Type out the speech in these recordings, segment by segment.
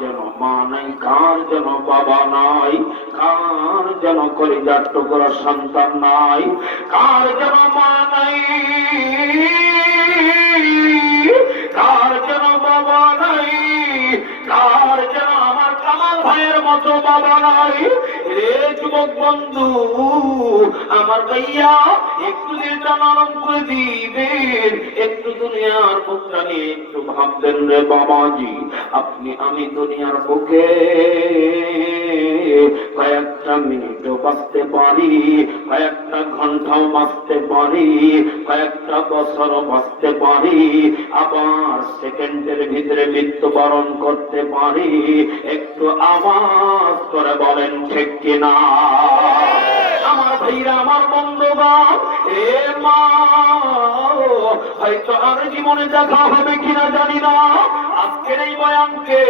যেন মা নাই, কার যেন বাবা নাই, কার যেন কলিজার টুকরা সন্তান নাই, কার যেন মা নাই, কার যেন বাবা নাই, কার যেন আমার কামাল ভাইয়ের মতো বাবা নাই। রে যুবক বন্ধু আমার ভাইয়া, একটু দিলটা নরম করে দিবেন, একটু দুনিয়ার বুকটা নিয়ে একটু ভাববেন রে বাবাজি। আপনি আমি দুনিয়ার বুকে কয়েকটা মিনিটও বাঁচতে পারি, কয়েকটা ঘন্টাও বাঁচতে পারি, কয়েকটা বছরও বাঁচতে পারি, আবার সেকেন্ডের ভিতরে মৃত্যুবরণ করতে পারি। একটু আওয়াজ করে বলেন ঠিক কিনা? আমার ভাইরা, আমার বন্ধুগণ, এ মা, হয়তো আর জীবনে দেখা হবে কিনা জানি না, আজকের এই বয়ানকে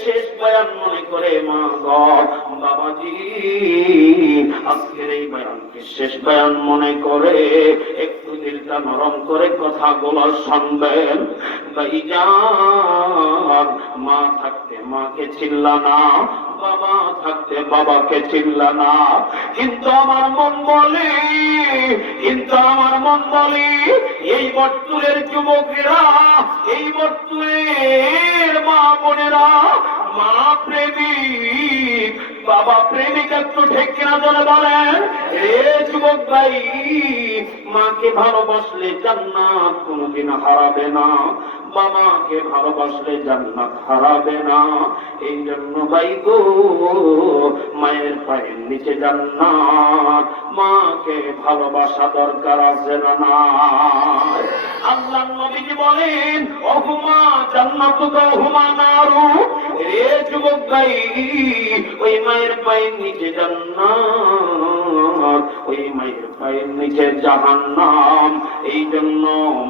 শেষ বয়ান মনে করে মা গো বাবাজি, আজকের এই বয়ানকে শেষ বয়ান মনে করে একটু দিলটা নরম করে কথাগুলো শুনবেন। ভাইজান, মা থাকতে মাকে চিল্লা না, বাবা থাকতে বাবাকে চিল্লা না, কিন্তু আমার মন বলে, কিন্তু আমার মন বলে, এই বর্তুলের যুবকেরা, এই বর্তুলের মা বোনেরা, মা প্রেমিক বাবা প্রেমিক, একটু ঠিক কিনা জোরে বলেন। এ যুবক ভাই, মাকে ভালোবাসলে জান্নাত কোনোদিন হারাবে না, বাবাকে ভালোবাসলে জান্নাত হারাবে না। এই জন্য ভাই গো, মায়ের পায়ের নিচে জান্নাত, মাকে ভালোবাসা দরকার আছে না না? আল্লাহর নবীজি বলেন, ওহুমা জান্নাতুকা ওহুমা নারু। রে যুবক ভাই, ওই মায়ের পায়ের নিচে জান্নাত, ওই মায়ের পায়ের নিচে জাহান্নাম। এই জন্য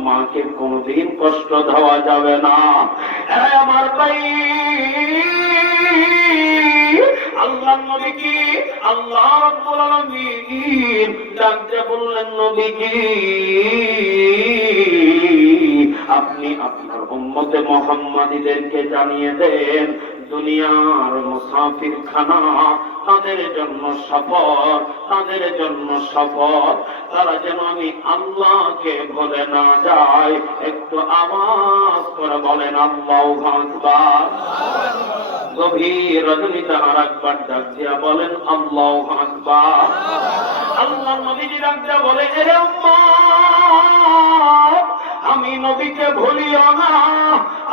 মাকে কোনদিন কষ্ট দেওয়া যাবে না। আমার ভাই, আল্লাহর নবীজি, আল্লাহ রাব্বুল আলামিন ডাক দিয়ে বললেন, নবীজি আপনি আপনার উম্মতে মুহাম্মাদীদেরকে জানিয়ে দেন, দুনিয়ার মুসাফির খানা তাদের জন্য সফর, তাদের জন্য সফর, তারা যেন আমি আল্লাহকে ভুলে না যায়। একটু আওয়াজ করে বলেন আল্লাহু আকবার। গভীর রজনীতে আর একবার ডাক দিয়া বলেন আল্লাহু আকবার। আল্লাহর নবীজি ডাক দিয়া বলে, এ উম্মত, আমি নবীকে ভুলিও না,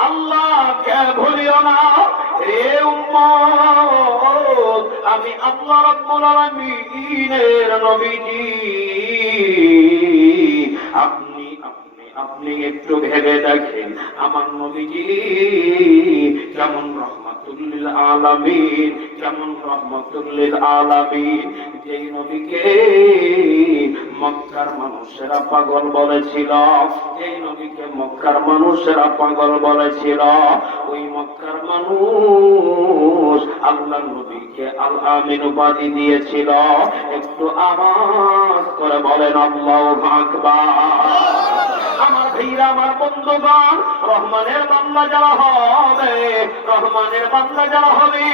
আল্লাহকে ভুলিও না। রে উম্মত, আমি আল্লাহ রাব্বুল আলামিনের নবীজি। আপনি একটু ভেবে দেখেন, আমার নবীজি যেমন রহমাতুল লিল আলামিন, যেমন রহমাতুল লিল আলামিন, যেই নবীকে মক্কার মানুষেরা পাগল বলেছিল, যেই নবীকে মক্কার মানুষেরা পাগল বলেছিল, ওই মক্কার মানুষ আল্লাহর নবীকে আল আমিন উপাধি দিয়েছিল। একটু আওয়াজ করে বলেন আল্লাহু আকবার। আমার ভাইরা, আমার বন্ধুগণ, রহমানের বান্দা যারা হবে, রহমানের বান্দা যারা হবে,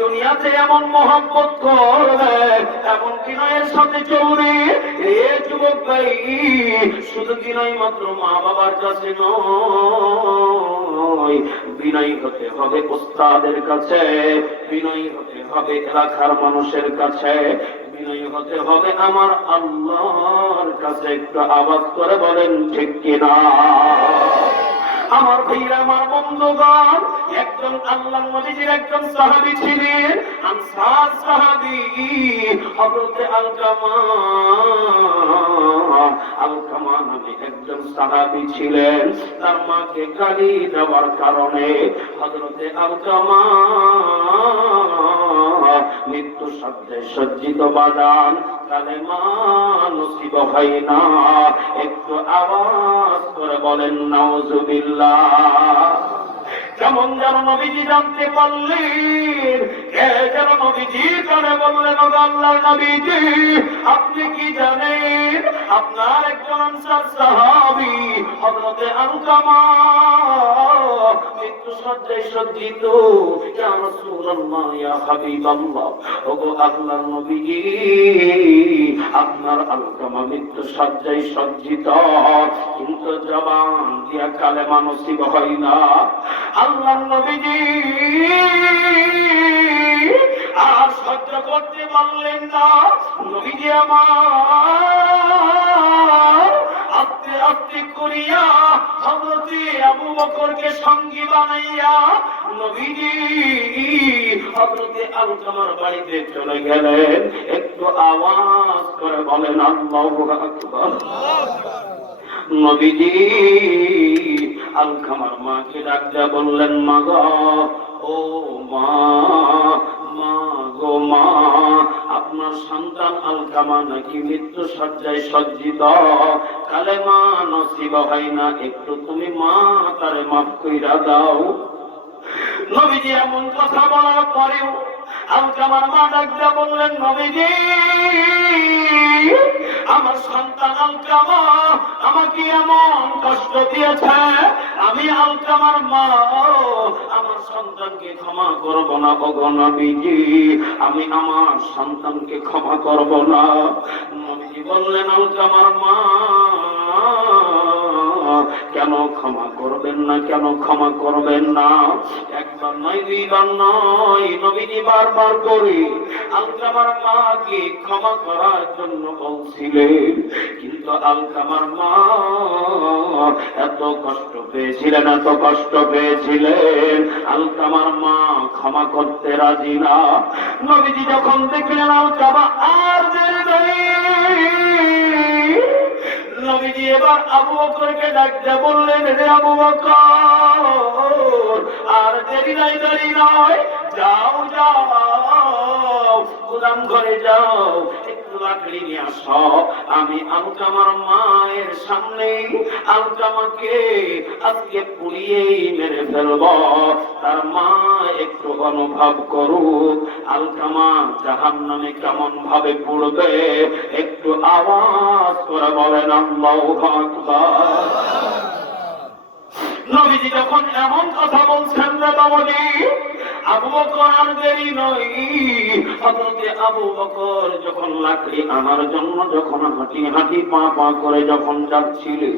দুনিয়াতে এমন মহব্বত করবে, এমন বিনয়ের সাথে চলবে। এ যুবক ভাই, শুধু বিনয় মাত্র মা বাবার কাছে নয়, বিনয় হতে হবে ওস্তাদের কাছে, বিনয় হতে হবে এলাকার মানুষের কাছে, বিনয় হতে হবে আমার আল্লাহর কাছে। একটু আওয়াজ করে বলেন ঠিক কিনা? আমার ভাইরা, আমার বন্ধুগণ, একজন আল্লাহর নবীর একজন সাহাবী ছিলেন, আনসার সাহাবী, হযরত আলকামা। আলকামা নামে একজন সাহাবী ছিলেন। তার মাকে গালি দেওয়ার কারণে হযরত আলকামা মৃত্যু সজ্জায় সজ্জিত বাদান, কালেমা নসিব হয় না। একটু আওয়াজ করে বলেন নাউজুবিল্লাহ। কেমন যেন নবীজি জানতে পারলেন, কে যেন নবীজির কানে বললেন, ও আল্লাহর নবীজি আপনি কি জানেন আপনার একজন আনসার সাহাবী হযরতে আলকামা মৃত্যু সজ্জায় সজ্জিত। ইয়া রাসূলুল্লাহ, ইয়া হাবিবাল্লাহ, ওগো আল্লাহর নবীজি আপনার আলকামা মৃত্যু সজ্জায় সজ্জিত, কিন্তু জবান দিয়া কালেমা নসিব হয় না। আল্লাহর নবীজি আর সহ্য করতে পারলেন না। নবীজি আমার আস্তে আস্তে করিয়া হযরতে আবু বকরকে সঙ্গী বানাইয়া নবীজি হযরতে আলকামার বাড়িতে চলে গেলেন। একটু আওয়াজ করে বলেন আল্লাহু আকবার। নবীজি আলকামার মাকে ডাক দিয়া বললেন, মা গো, ও মা, মা গো মা, আপনার সন্তান আলকামা নাকি মৃত্যু সজ্জায় সজ্জিত, কালেমা নসিব হয় না, একটু তুমি মা তারে মাফ কইরা দাও। নবীজি এমন কথা বলার পরেও আলকামার মা ডাক দিয়া বললেন, নবীজি আমার সন্তান আলকামা আমাকে এমন কষ্ট দিয়েছে, আমি আলকামার মা আমার সন্তানকে ক্ষমা করব না। ওগো নবীজি আমি আমার সন্তানকে ক্ষমা করব না। নবীজি বললেন, আলকামার মা কেন ক্ষমা করবেন না, কেন ক্ষমা করবেন না? একবার নয়, দুইবার নয়, নবীজি বারবার করে আলকামার মাকে ক্ষমা করার জন্য বলছিলেন, কিন্তু আলকামার মা এত কষ্ট পেয়েছিলেন, এত কষ্ট পেয়েছিলেন, আলকামার মা ক্ষমা করতে রাজি না। নবীজি যখন দেখলেন আলকামা আর দেরি নেই, নবীজি এবার আবু বকরকে ডাকতে বললেন, হে আবু বকর আর দেরি নাই, দেরি নয়, যাও যাও গুদাম ঘরে যাও, একটু লাকড়ি নিয়ে আসো, আমি আলকামার মায়ের সামনে আলকামাকে আজকে পুড়িয়েই মেরে ফেলব, তার মা একটু অনুভব করুক আলকামা জাহান্নামে কেমন ভাবে পুড়বে। একটু আওয়াজ করে বলেন আল্লাহু আকবার। নবীজি যখন এমন কথা বলছেন রে বাবাজি, আবু বকর আর দেরি নয়, হযরতে আবু বকর যখন লাকড়ি আনার জন্য যখন হাঁটি হাঁটি পা পা করে যখন যাচ্ছিলেন,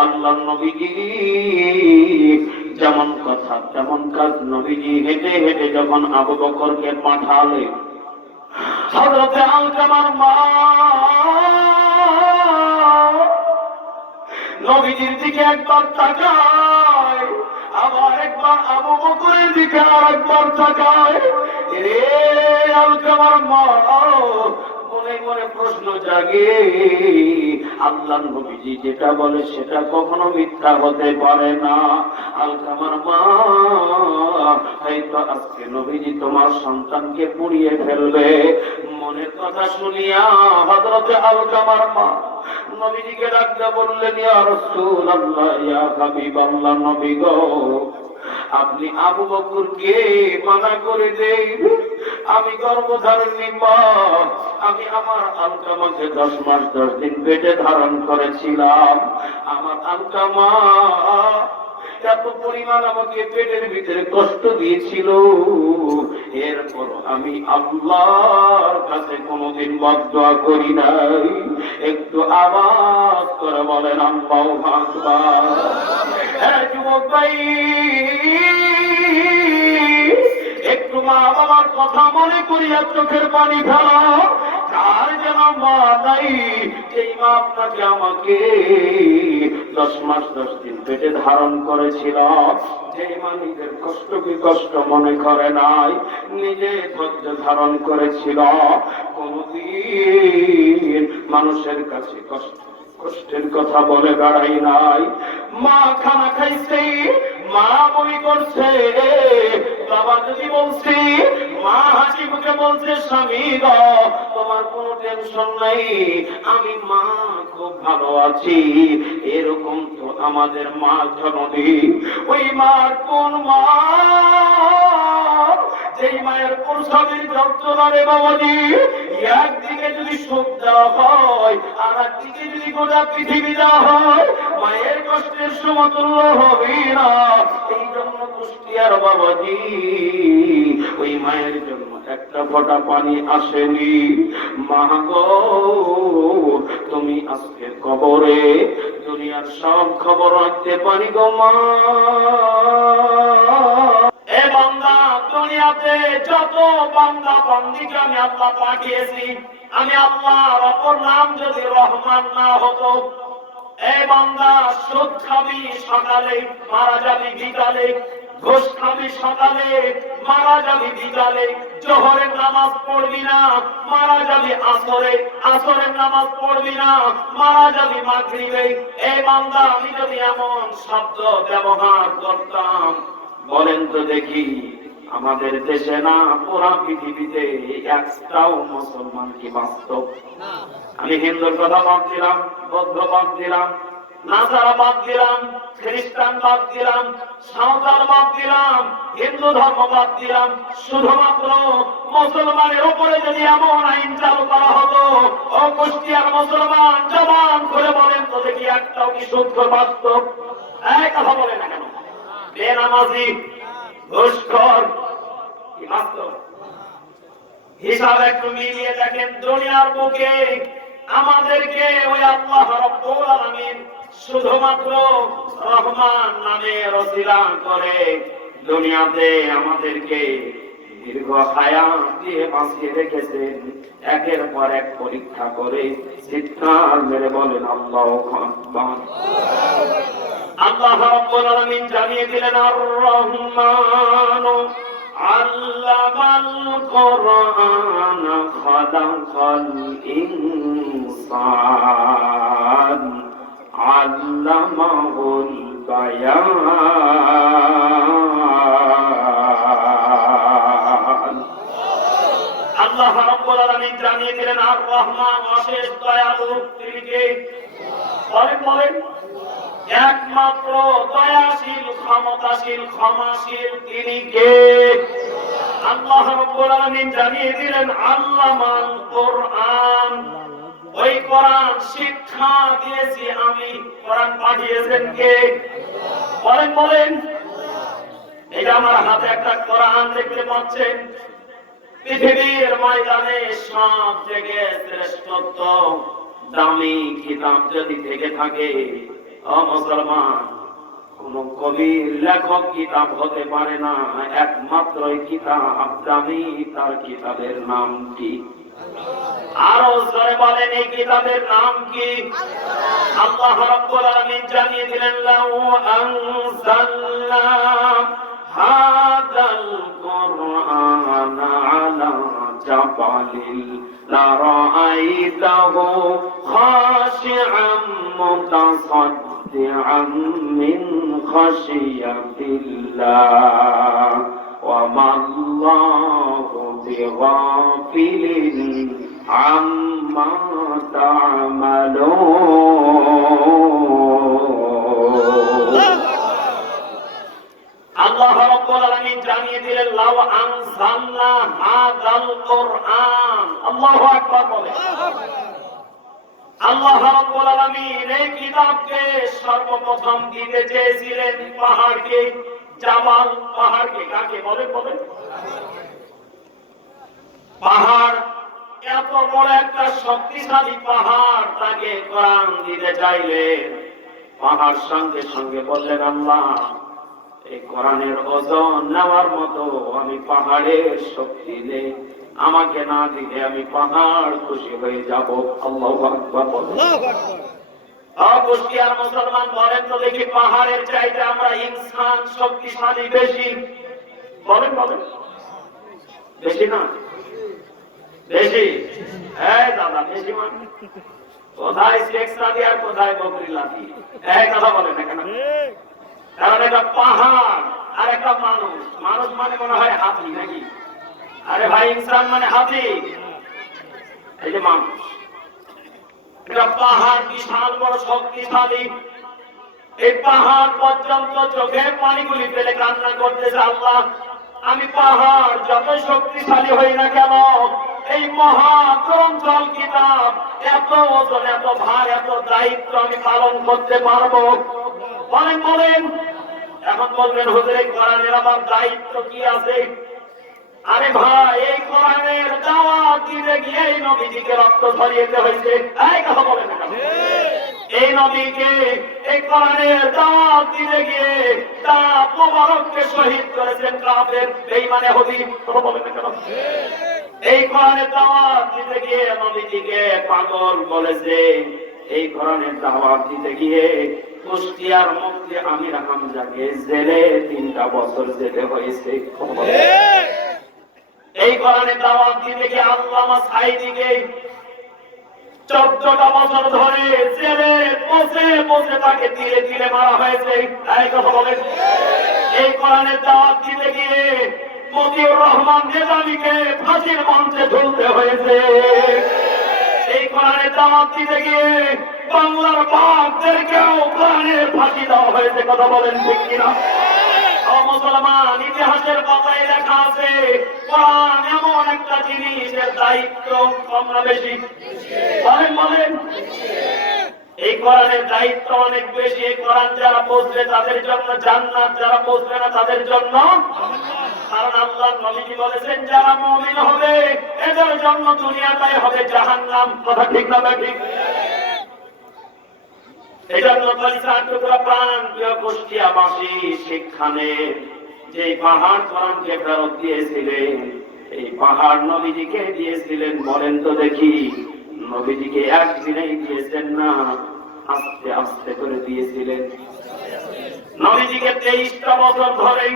আল্লাহর নবীজি যেমন কথা তেমন কাজ, নবীজি হেঁটে হেঁটে যখন আবু বকরকে পাঠালেন, হযরতে আলকামার মা নবীজির দিকে একবার তাকায়, আবার একবার আবু বকরের দিকে আর একবার তাকায়। রে আলকামার মা মনে মনে প্রশ্ন জাগে, আল্লাহর নবীজি যেটা বলে সেটা কখনো মিথ্যা হতে পারে না। আলকামার মা হয়তো আজকে নবীজি তোমার সন্তানকে পুড়িয়ে ফেলবে। মনের কথা শুনিয়া হযরতে আলকামার মা নবীজিকে ডাকতে বললেন, ইয়া রাসূলুল্লাহ, ইয়া হাবিবাল্লাহ, নবী গো আপনি আবু বকরকে মানা করে দেন, আমি গর্ভধারিণী মা, আমি আমার আলকামাকে 10 মাস 10 দিন পেটে ধারণ করেছিলাম। আমার আলকামা এত পরিমাণ আমাকে পেটের ভিতরে কষ্ট দিয়েছিল, এরপর আমি আল্লাহর কাছে কোনোদিন বদদোয়া করি নাই। একটু আওয়াজ করে বলেন আল্লাহু আকবার। হ্যাঁ যুবক ভাই, একটু মা বাবার কথা মনে করিয়া চোখের পানি ফেলা। কার যেন মা নাই, যেই মা আপনাকে আমাকে 10 মাস 10 দিন পেটে ধারণ করেছিল, যেই মা নিজের কষ্টকে কষ্ট মনে করে নাই, নিজে ধৈর্য ধারণ করেছিল, কোনদিন মানুষের কাছে কষ্টের কথা বলে বেড়াই নাই। মা খানা খাইছে, মা বই করছে, বাবা যদি বলছি, মা হাসি মুখে বলছে স্বামী গো তোমার কোনো টেনশন নাই, আমি মা খুব ভালো আছি। এরকম তো আমাদের মা জননী। ওই মা কোন মা? যেই মায়ের প্রসবের যন্ত্রণা রে বাবাজি, একদিকে যদি সুখ দেওয়া হয় আর একদিকে যদি গোটা পৃথিবী দেওয়া হয়, মায়ের কষ্টের সমতুল্য হবে না। এই জন্য কুষ্টিয়ার বাবাজি ওই মায়ের জন্য একটা ফোঁটা পানি আসেনি। মা গো তুমি আজকে কবরে দুনিয়ার সব খবর রাখতে পারি গো মা। এ বান্দা, দুনিয়াতে যত বান্দা বান্দিকে আমি আল্লাহ পাঠিয়েছি, আমি আল্লাহর অপর নাম যদি রহমান না হতো, এ বান্দা সুদ খাবি সকালে মারা যাবি বিকালে, ঘুষ খাবি সকালে মারা যাবি বিকালে, জোহরের নামাজ পড়বি না মারা যাবি আসরে, আসরের নামাজ পড়বি না মারা যাবি মাগরিবে। এই বান্দা আমি যদি এমন শব্দ ব্যবহার করতাম, বলেন তো দেখি আমাদের দেশে না পুরা পৃথিবীতে একটাও মুসলমান কি বাস্তব? আমি হিন্দুর কথা বাদ দিলাম, বৌদ্ধ বাদ দিলাম, নাসারা বাদ দিলাম, খ্রিস্টান বাদ দিলাম, সাঁওতাল বাদ দিলাম, হিন্দু ধর্ম বাদ দিলাম, শুধুমাত্র মুসলমানের উপরে যদি এমন আইন চালু করা হতো, ও কুষ্টিয়ার মুসলমান জবান করে বলেন তো দেখি একটাও কি শুদ্ধ বাস্তব? এই কথা বলে না কেন? বেনামাজি ঘুষখোর কি বাস্তব? হিসাব একটু মিলিয়ে দেখেন, দুনিয়ার বুকে আমাদেরকে ওই আল্লাহ রাব্বুল আলামিন শুধুমাত্র রহমান নামে ওসিলা করে দুনিয়াতে আমাদেরকে দীর্ঘ হায়াত দিয়ে বাঁচিয়ে রেখেছেন। একের পর এক পরীক্ষা করে চিৎকার মেরে বলেন আল্লাহু আকবার। আল্লাহ রাব্বুল আলামিন জানিয়ে দিলেন আর রহমান আল্লামাল কোরআন খালাকাল ইনসান আল্লামাহুল বায়ান। আল্লাহ রাব্বুল আলামিন জানিয়ে দিলেন আর রহমান অশেষ দয়ালু তিনি কে? বলেন একমাত্র দয়াশীল ক্ষমতাশীল ক্ষমাশীল তিনি কে? আল্লাহ রাব্বুল আলামিন জানিয়ে দিলেন আল্লামাল কোরআন, ওই কোরআন শিক্ষা দিয়েছি আমি। কোরআন পাঠিয়েছেন কে? বলেন এটা আমার হাতে একটা কোরআন দেখতে পাচ্ছেন। পৃথিবীর ময়দানে সব থেকে শ্রেষ্ঠত্ব দামি কিতাব যদি থেকে থাকে, ও মুসলমান, কোন কবির লেখক কিতাব হতে পারে না, একমাত্র কিতাব দামি। তার কিতাবের নাম কি? আরো জোরে বলেন এই কিতাবের নাম কি? আল্লাহ রাব্বুল আলামিন জানিয়ে দিলেন লাউ আনজালনা হাদাল কুরআন আলা জাবালিল লারাআইতাহু খাশিআম মুতাসাদ্দিআন মিন খাশিয়াতিল্লাহ ওয়া মাল্লাহু বিগাফিলিন আম্মা তা'মালুন। আল্লাহ রাব্বুল আলামিন জানিয়ে দিলেন লাউ আনজালনা হাদাল কুরআন। আল্লাহু আকবার বলেন। আল্লাহ রাব্বুল আলামিন এই কিতাবকে সর্বপ্রথম দিতে চেয়েছিলেন পাহাড়কে, জাবাল পাহাড়কে। কাকে বলেন? পাহাড়, এত বড় একটা শক্তিশালী পাহাড়, তাকে কোরআন দিতে চাইলেন। পাহাড় সঙ্গে সঙ্গে বললেন আল্লাহ এই কোরআনের ওজন নেওয়ার মতো আমি পাহাড়ের শক্তি নেই, আমাকে না দিলে আমি পাহাড় খুশি হয়ে যাব। আল্লাহু আকবার বলেন। কুষ্টিয়ার মুসলমান বলেন তো দেখি পাহাড়ের চাইতে আমরা ইনসান শক্তিশালী বেশি? বলেন বেশি না? বেশি। এই দাদা বেশি মানে কোথায় শেখ সাদি আর কোথায় বকরি লাদি? এই কথা বলেন না কেন? কারণ এটা পাহাড় আর একটা মানুষ। মানুষ মানে মনে হয় হাতি নাকি? আরে ভাই, ইনসান মানে হাতি, এই যে মানুষ। এটা পাহাড় বিশাল বড় শক্তিশালী। এই পাহাড় পর্যন্ত চোখের পানিগুলি ফেলে কান্না করতেছে, আল্লাহ আমি পাহাড় যত শক্তিশালী হই না কেন, এই মহাগ্রন্থল কিতাব এত ওজন, এত ভার, এত দায়িত্ব আমি পালন করতে পারবো? বলেন বলেন। এখন বলবেন হুজুর এই কোরআনের আমার দায়িত্ব কি আছে? আরে ভাই, এই কোরআনের দাওয়াত দিতে গিয়ে এই নবীজিকে রক্ত ঝরিয়েতে হয়েছে। এই কথা বলেন না, এই নবীকে এই কোরআনের দাওয়াত দিতে গিয়ে তার মোবারককে শহীদ করেছেন কাফের বেঈমান ইহুদি। কথা বলেন না কেন? এই কোরআনের দাওয়াত দিতে গিয়ে নবীজিকে পাগল বলেছে। এই কোরআনের দাওয়াত দিতে গিয়ে কুষ্টিয়ার মুফতি আমির হামজাকে জেলে 3টা বছর যেতে হয়েছে। এই কোরআনের দাওয়াত দিতে গিয়ে আল্লামা সাঈদীকে 14টা বছর ধরে জেলে বসে বসে তাকে তিলে তিলে মারা হয়েছে। এই কথা বলেন। এই কোরআনের দাওয়াত দিতে গিয়ে মতিউর রহমান নিজামীকে ফাঁসির মঞ্চে ঝুলতে হয়েছে। এই কোরআনের দাওয়াত দিতে গিয়ে বাংলার বাপদেরকেও কোরআনের ফাঁসি দেওয়া হয়েছে। কথা বলেন ঠিক কিনা? মুসলমান, ইতিহাসের পাতায় লেখা আছে কোরআন এমন একটা জিনিস, এর দায়িত্ব কম না বেশি? বলেন বলেন। এই কোরআনের দায়িত্ব অনেক বেশি। এই কোরআন যারা বুঝবে তাদের জন্য জান্নাত, যারা বুঝবে না তাদের জন্য। কারণ আল্লাহ নবীজি বলেছেন যারা মুমিন হবে এদের জন্য দুনিয়াটাই হবে জাহান্নাম। কথা ঠিক না ঠিক? এজন্য প্রাণ প্রিয় কুষ্টিয়াবাসী, সেখানে যে পাহাড় কোরআনকে ফেরত দিয়েছিলেন, এই পাহাড় নবীজিকে দিয়েছিলেন। বলেন তো দেখি, নবীজিকে একদিনেই দিয়েছেন না, আস্তে আস্তে করে দিয়েছিলেন। নবীজিকে 23টা বছর ধরে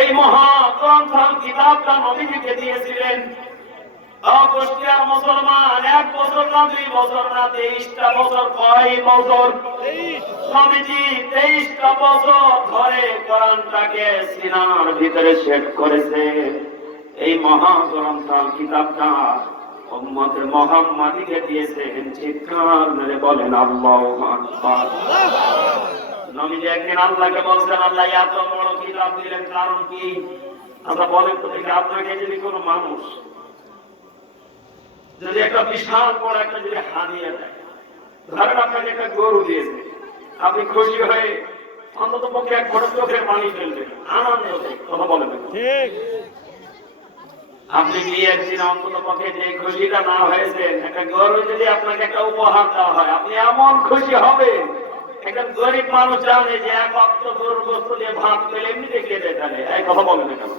এই মহাগ্রন্থ কিতাবটা নবীজিকে দিয়েছিলেন। কুষ্টিয়ার মুসলমান 1 বছর না 2 বছর না 23টা বছর। কয় বছর? নবীজি 23টা বছর ধরে কোরআনটাকে সিনার ভিতরে সেট করেছে। এই মহাগ্রন্থ কিতাবটা উম্মতে মুহাম্মাদীকে দিয়েছেন। চিৎকার মেরে বলেন আল্লাহু আকবার। নবীজি একদিন আল্লাহকে বলছেন, আল্লাহ এত বড় কিতাব দিলেন কারণ কি? আচ্ছা বলেন তো দেখি, আপনাকে যদি কোনো মানুষ যদি একটা বিশাল বড় একটা যদি হাদিয়া দেয়, ধরেন আপনাকে একটা গরু দিয়েছে, আপনি খুশি হয়ে অন্তত পক্ষে 1 ঘন্টা চোখের পানি ফেলবেন আনন্দে। কথা বলেন ঠিক? আপনি বিয়ের দিন অন্তত পক্ষে যে খুশিটা না হয়েছে, একটা গরু যদি আপনাকে একটা উপহার দেওয়া হয়, আপনি এমন খুশি হবে। একটা গরিব মানুষ জানে যে 1 ওয়াক্ত গরুর গোশত দিয়ে ভাত পেলে এমনিতে খেতে থাকে। এই কথা বলেন কেন?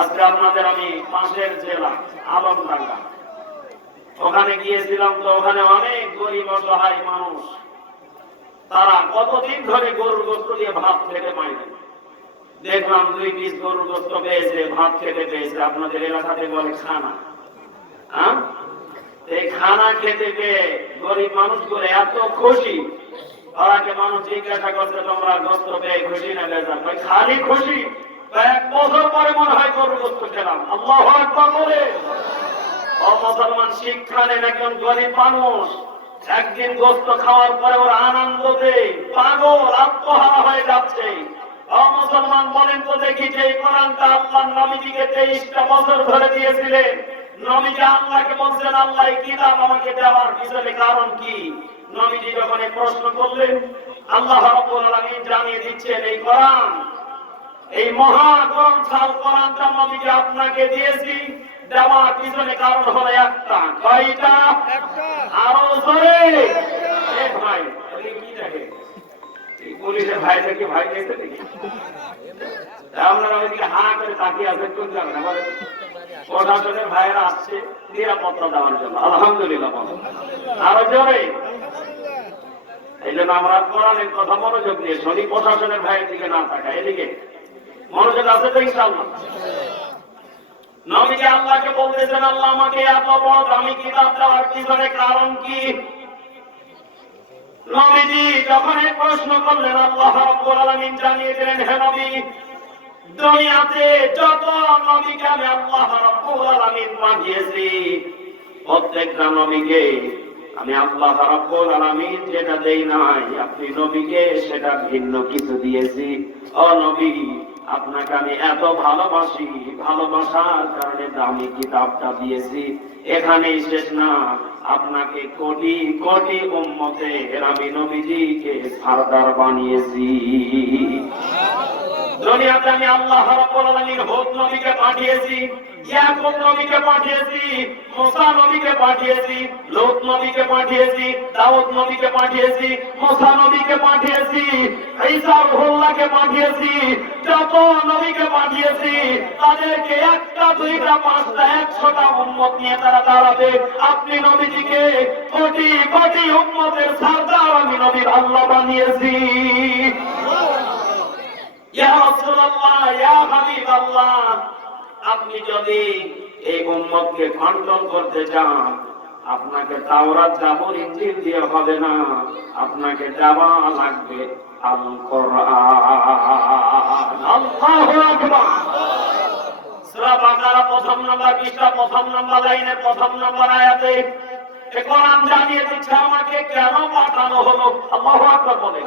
আজকে আপনাদের আমি পাশের জেলা আলমডাঙ্গা, ওখানে গিয়েছিলাম। তো ওখানে অনেক গরিব অসহায় মানুষ, তারা কতদিন ধরে গরুর গোশত দিয়ে ভাত খেতে পায় না। দেখলাম 2 পিস গরুর গোশত পেয়েছে, ভাত খেতে পেয়েছে। আপনাদের এলাকাতে বলে খানা। এই খানা খেতে পেয়ে গরিব মানুষগুলো এত খুশি। ওরাকে মানুষ জিজ্ঞাসা করছে, তোমরা গোশত পেয়ে খুশি না বেজার? খালি খুশি। 1 বছর পরে মনে হয় গরুর গোশত খেলাম। আল্লাহু আকবার বলে। ও মুসলমান, শিক্ষা নেন। একজন গরিব মানুষ একদিন গোশত খাওয়ার পরে ওর আনন্দতে পাগল আত্মহারা হয়ে যাচ্ছে। ও মুসলমান, বলেন তো দেখি, যে কোরআনটা আল্লাহ নবীজিকে 23টা বছর ধরে দিয়েছিলেন, নবীজি আল্লাহকে বলছেন আল্লাহ এই কিতাব আমাকে দেওয়ার পিছনে কারণ কি? নবীজি যখন এই প্রশ্ন করলেন, আল্লাহ রাব্বুল আলামিন জানিয়ে দিচ্ছেন এই কোরআন, এই মহাগ্রন্থ কোরআনটা নবীজি আপনাকে দিয়েছি, দেওয়ার পিছনে কারণ হলো একটা। কয়টা? আরো জোরে। ভাই কি দেখে পুলিশের ভাই থেকে ভাই দেখতে দেখি আপনারা ওইদিকে হা করে তাকিয়ে আছেন, কোন যাবেন? আমার প্রশাসনের ভাইয়েরা আসছে নিরাপত্তা দেওয়ার জন্য। আলহামদুলিল্লাহ। আরো জোরে। এই জন্য আমরা কোরআনের কথা মনোযোগ দিয়ে শুনি, প্রশাসনের ভাইয়ের দিকে না তাকায়। এদিকে মনোযোগ আছে তো ইনশাআল্লাহ? নবীজি আল্লাহকে বলতেছেন আল্লাহ আমাকে এত বড় দামি কিতাব দেওয়ার পিছনে কারণ কি? নবীজি যখন এই প্রশ্ন করলেন, আল্লাহ রাব্বুল আলামিন জানিয়ে দিলেন, হে নবী, দুনিয়াতে যত নবীকে আমি আল্লাহ রাব্বুল আলামিন পাঠিয়েছি, প্রত্যেকটা নবীকে আমি আল্লাহ রাব্বুল আলামিন যেটা দেই নাই, আপনি নবীকে সেটা ভিন্ন কিছু দিয়েছি। ও নবী, আপনাকে আমি এত ভালোবাসি, ভালোবাসার কারণে দামি কিতাবটা দিয়েছি। এখানেই শেষ না, আপনাকে কোটি কোটি উম্মতের আমি নবীজিকে সরদার বানিয়েছি। দুনিয়াতে আমি আল্লাহ রাব্বুল আলামিন হুদ নবীকে পাঠিয়েছি, ইয়াকুব নবীকে পাঠিয়েছি, মুসা নবীকে পাঠিয়েছি, লূত নবীকে পাঠিয়েছি, দাউদ নবীকে পাঠিয়েছি, মুসা নবীকে পাঠিয়েছি, ঈসা রূহুল্লাহকে পাঠিয়েছি। যত নবীকে পাঠিয়েছি তাদেরকে একটা দুইটা পাঁচটা 100টা উম্মত নিয়ে তারা দাঁড়াবে। আপনি নবীজিকে কোটি কোটি উম্মতের সরদার আমি নবীর আল্লাহ বানিয়েছি। ইয়া রাসূলুল্লাহ, ইয়া হাবিবাল্লাহ, আপনি যদি এই উম্মতকে কন্ট্রোল করতে চান, আপনাকে তাওরাত জাবুর ইনজিল দিয়ে হবে না, আপনাকে দেওয়া লাগবে আল কোরআন। আল্লাহু আকবার। সূরা বাকারা প্রথম নম্বর পৃষ্ঠা, প্রথম নম্বর লাইনের প্রথম নম্বর আয়াতে কোরআন জানিয়ে দিচ্ছে আমাকে কেন পাঠানো হলো। আল্লাহু আকবার বলেন।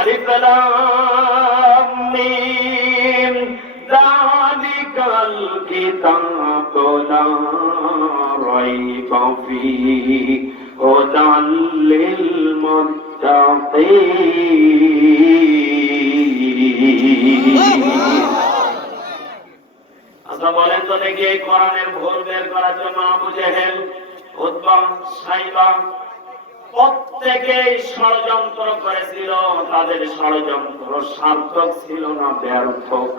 আলিফ লাম মিম যালিকাল কিতাবু লা রাইবা ফীহি হুদাল লিল মুত্তাকিন। আচ্ছা বলেন তো দেখি, এই কোরআনের ভুল বের করার জন্য আবু জেহেল, উতবা, সাইবা প্রত্যেকেই ষড়যন্ত্র করেছিল। তাদের ষড়যন্ত্র সার্থক ছিল না ব্যর্থক?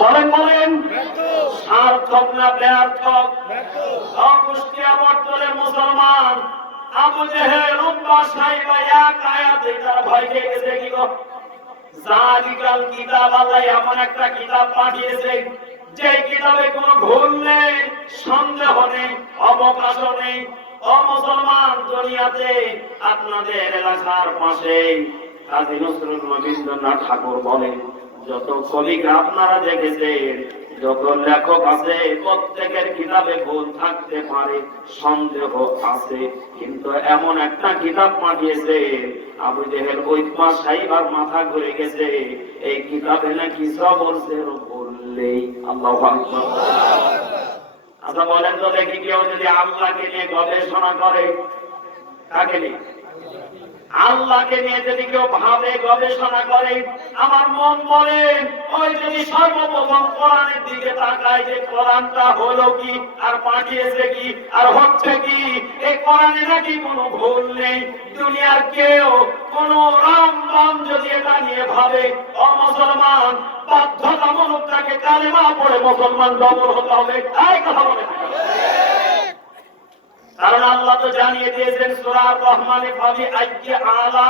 বলেন বলেন, সার্থক না ব্যর্থক? কুষ্টিয়া বটতলের মুসলমান আবু জেহেল, উতবা, সাইবা এক আয়াতে তারা ভয় খেয়ে গেছে। কি গো, যালিকাল কিতাব, আল্লাহ এমন একটা কিতাব পাঠিয়েছে যে কিতাবে কোনো ভুল নেই, সন্দেহ নেই, অবকাশ নেই। ও মুসলমান, দুনিয়াতে আপনাদের এলাকার পাশে কাজী নজরুল রবীন্দ্রনাথ ঠাকুর বলেন, যত কবিকে আপনারা দেখেছেন, যত লেখক আছে, প্রত্যেকের কিতাবে ভুল থাকতে পারে, সন্দেহ আছে, কিন্তু এমন একটা কিতাব পাঠিয়েছে আবু জেহেল, উতবা, সাইবার মাথা ঘুরে গেছে। এই কিতাবে নাকি সব বলছে বললেই। আল্লাহু আকবার। আচ্ছা বলেন তো দেখি, কেউ যদি আল্লাহকে নিয়ে গবেষণা করে, কাকে নিয়ে? আল্লাহকে নিয়ে যদি কেউ ভাবে, গবেষণা করে, আমার মন বলে ওই যদি সর্বপ্রথম কোরআনের দিকে তাকায় যে কোরআনটা হলো কি, আর পাঠিয়েছে কি, আর হচ্ছে কি, এই কোরআনে নাকি কোনো ভুল নেই। দুনিয়ার কেউ কোন রামবাম যদি এটা নিয়ে ভাবে, ও মুসলমান, বাধ্যতামূলক তাকে কালেমা পড়ে মুসলমান ডবল হতে হবে। এই কথা বলে না, কারণ আল্লাহ তো জানিয়ে দিয়েছেন সূরা রহমানে, ফাবি আইয়ি আলা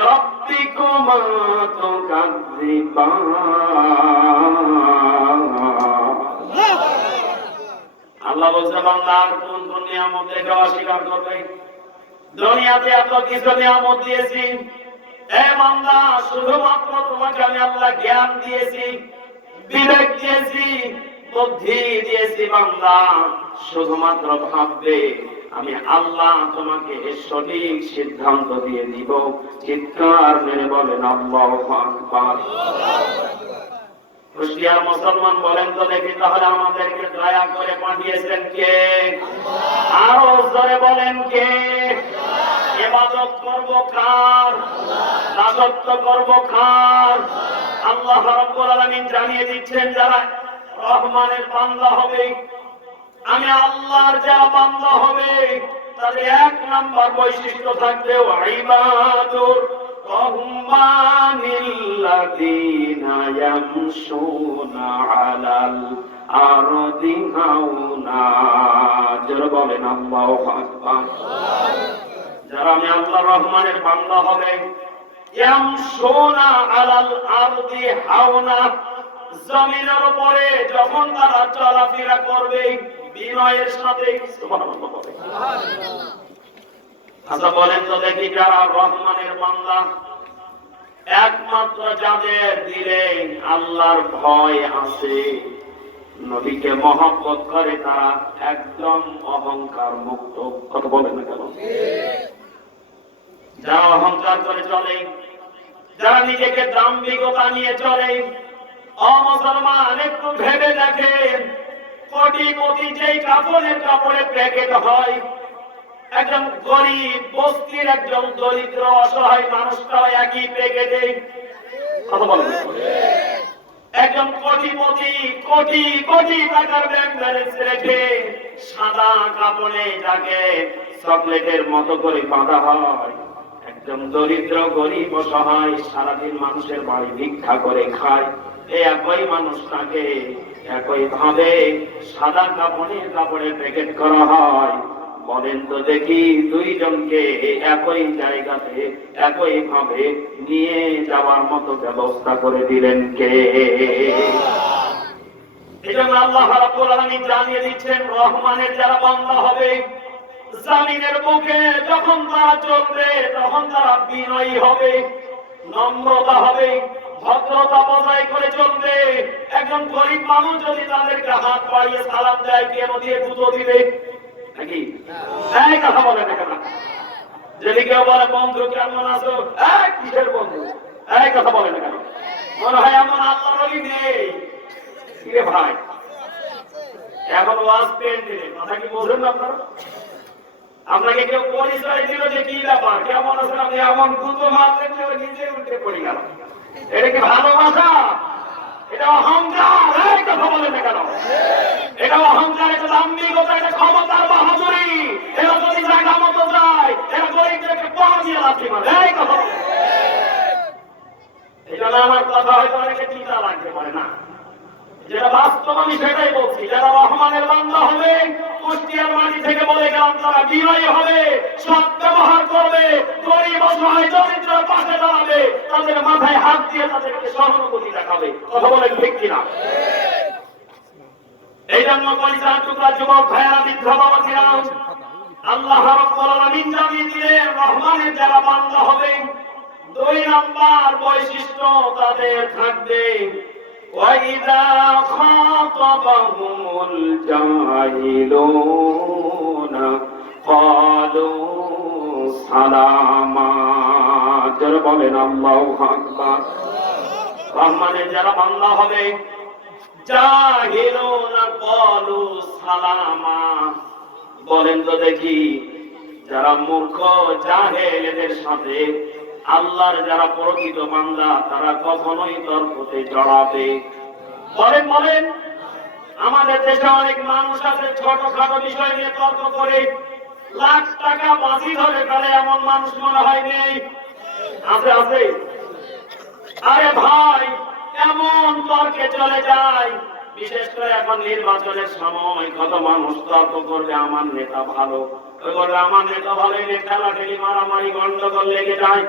রাব্বিকুমা তুকাযযিবান। আল্লাহ বলছে, বান্দা কোন কোন নিয়ামত দেখে অস্বীকার করবে? দুনিয়াতে এত কিছু নিয়ামত দিয়েছি, এ বান্দা, শুধুমাত্র তোমাকে আমি আল্লাহ জ্ঞান দিয়েছি, বিবেক দিয়েছি, বুদ্ধি দিয়েছি। বান্দা, শুধুমাত্র ভাববে, আমি আল্লাহ তোমাকে সঠিক সিদ্ধান্ত দিয়ে দিব। চিৎকার মেরে বলেন আল্লাহু আকবার। কুষ্টিয়ার মুসলমান বলেন তো দেখি, তাহলে আমাদেরকে দয়া করে পাঠিয়েছেন কে? আরো জোরে বলেন কে? ইবাদত করব কার? দাসত্ব করব কার? আল্লাহ রাব্বুল আলামিন জানিয়ে দিচ্ছেন, যারা রহমানের বান্দা হবে, আমি আল্লাহর যারা বান্দা হবে, তাদের এক নাম্বার বৈশিষ্ট্য থাকবে ইবাদুর রহমানিল্লাযীনা ইয়ামশুনা আলাল আরদি হাওনা। যারা বলেন আল্লাহু আকবার। যারা আমি আল্লাহ রহমানের বান্দা হবে, ইয়ামশুনা আলাল আরদি হাওনা, জমিনের উপরে যখন তারা চলাফেরা করবে বিনয়ের সাথে, সুবহানাল্লাহ, আচ্ছা বলেন তো দেখি, যারা রহমানের বান্দা, একমাত্র যাদের দিলে আল্লাহর ভয় আছে, নবীকে মহব্বত করে, তারা একদম অহংকার মুক্ত। কথা বলেন না কেন? যারা অহংকার করে চলে, যারা নিজেকে দাম্ভিকতা নিয়ে চলে, অমুসলমান একটু ভেবে দেখেন, কোটিপতি যেই কাপড়ে প্যাকেট হয়, একজন গরিব বস্তির একজন দরিদ্র অসহায় মানুষটাও একই প্যাকেটে। কথা বলেন। একজন কোটিপতি কোটি কোটি টাকার ব্যাংক ব্যালেন্স রেখে সাদা কাপড়ে যাকে চকলেটের মতো করে বাঁধা হয়, একজন দরিদ্র গরিব অসহায় সারাদিন মানুষের বাড়ি ভিক্ষা করে খায়, এই একই মানুষটাকে একই ভাবে সাদা কাপড়ে প্যাকেট করা হয়। বলেন তো দেখি, দুইজনকে একই জায়গাতে একই ভাবে নিয়ে যাওয়ার মতো ব্যবস্থা করে দিলেন কে? এজন্য আল্লাহ রাব্বুল আলামিন জানিয়ে দিচ্ছেন, রহমানের যারা বান্দা হবে, জামিনের বুকে যখন তারা চলবে, তখন তারা বিনয়ী হবে, নম্রতা হবে, ভদ্রতা বজায় করে চলবে। একজন গরিব মানুষ যদি তাদেরকে হাত বাড়িয়ে সালাম দেয়, কেন দিয়ে জুতো দিবে নাকি? এই কথা বলে না কেন? যদি কেউ বলে বন্ধু কেমন আছো, কিসের বন্ধু, এই কথা বলে না কেন? মনে হয় আমার আল্লাহ নবী নেই রে ভাই, এখন ওয়াজ পেন দিলে কথা কি বোঝেন আপনারা? আপনাকে কেউ পরিচয় দিল যে কি ব্যাপার, কেমন আছেন আপনি, এমন গুঁতো মারলেন যে নিজে উঠে পড়ে গেল। এটা কি ভালোবাসা? এটা অহংকার। এই কথা বলে না কেন? এটা অহংকার, এটা দাম্ভিকতা, এটা ক্ষমতার বাহাদুরি। এরা যদি জায়গা মতো যায়, এরা গরিবদেরকে পা দিয়ে লাথি মারে। এই কথা এটা না, আমার কথা হয়তো অনেকে চিন্তা লাগতে পারে না, যেটা বাস্তব আমি সেটাই বলছি। যারা রহমানের বান্দা হবে, কুষ্টিয়ার মাটি থেকে বলে গেলাম, তারা বিনয়ী হবে, সৎ ব্যবহার করবে, গরিব অসহায় দরিদ্রের পাশে দাঁড়াবে, তাদের মাথায় হাত দিয়ে তাদেরকে সহানুভূতি দেখাবে। কথা বলেন ঠিক কিনা? এই জন্য কলিজার টুকরা যুবক ভাইয়েরা, বৃদ্ধ বাবাজিরা, আল্লাহ রাব্বুল আলামিন জানিয়ে দিলেন, রহমানের যারা বান্দা হবে, 2 নাম্বার বৈশিষ্ট্য তাদের থাকবে, وَإِذَا خَاطَبَهُمُ الْجَاهِلُونَ قَالُوا سَلَامًا। যারা বলেন আল্লাহু আকবার। রহমানের যারা বান্দা হবে, জাহিলুনা ক্বালু সালামা। বলেন তো দেখি, যারা মূর্খ জাহেল, এদের সাথে আল্লাহর যারা প্রকৃত বান্দা, তারা কখনোই তর্কতে জড়াবে? বলেন বলেন। আমাদের দেশে অনেক মানুষ আছে ছোটখাটো বিষয় নিয়ে তর্ক করে লাখ টাকা বাজি ধরে ফেলে, এমন মানুষ মনে হয় নেই? আছে আছে। আরে ভাই, এমন তর্কে চলে যায়, বিশেষ করে এখন নির্বাচনের সময় কত মানুষ তর্ক করবে, আমার নেতা ভালো, ওই বলবে আমার নেতা ভালো, ঠেলাঠেলি মারামারি গন্ডগোল লেগে যায়।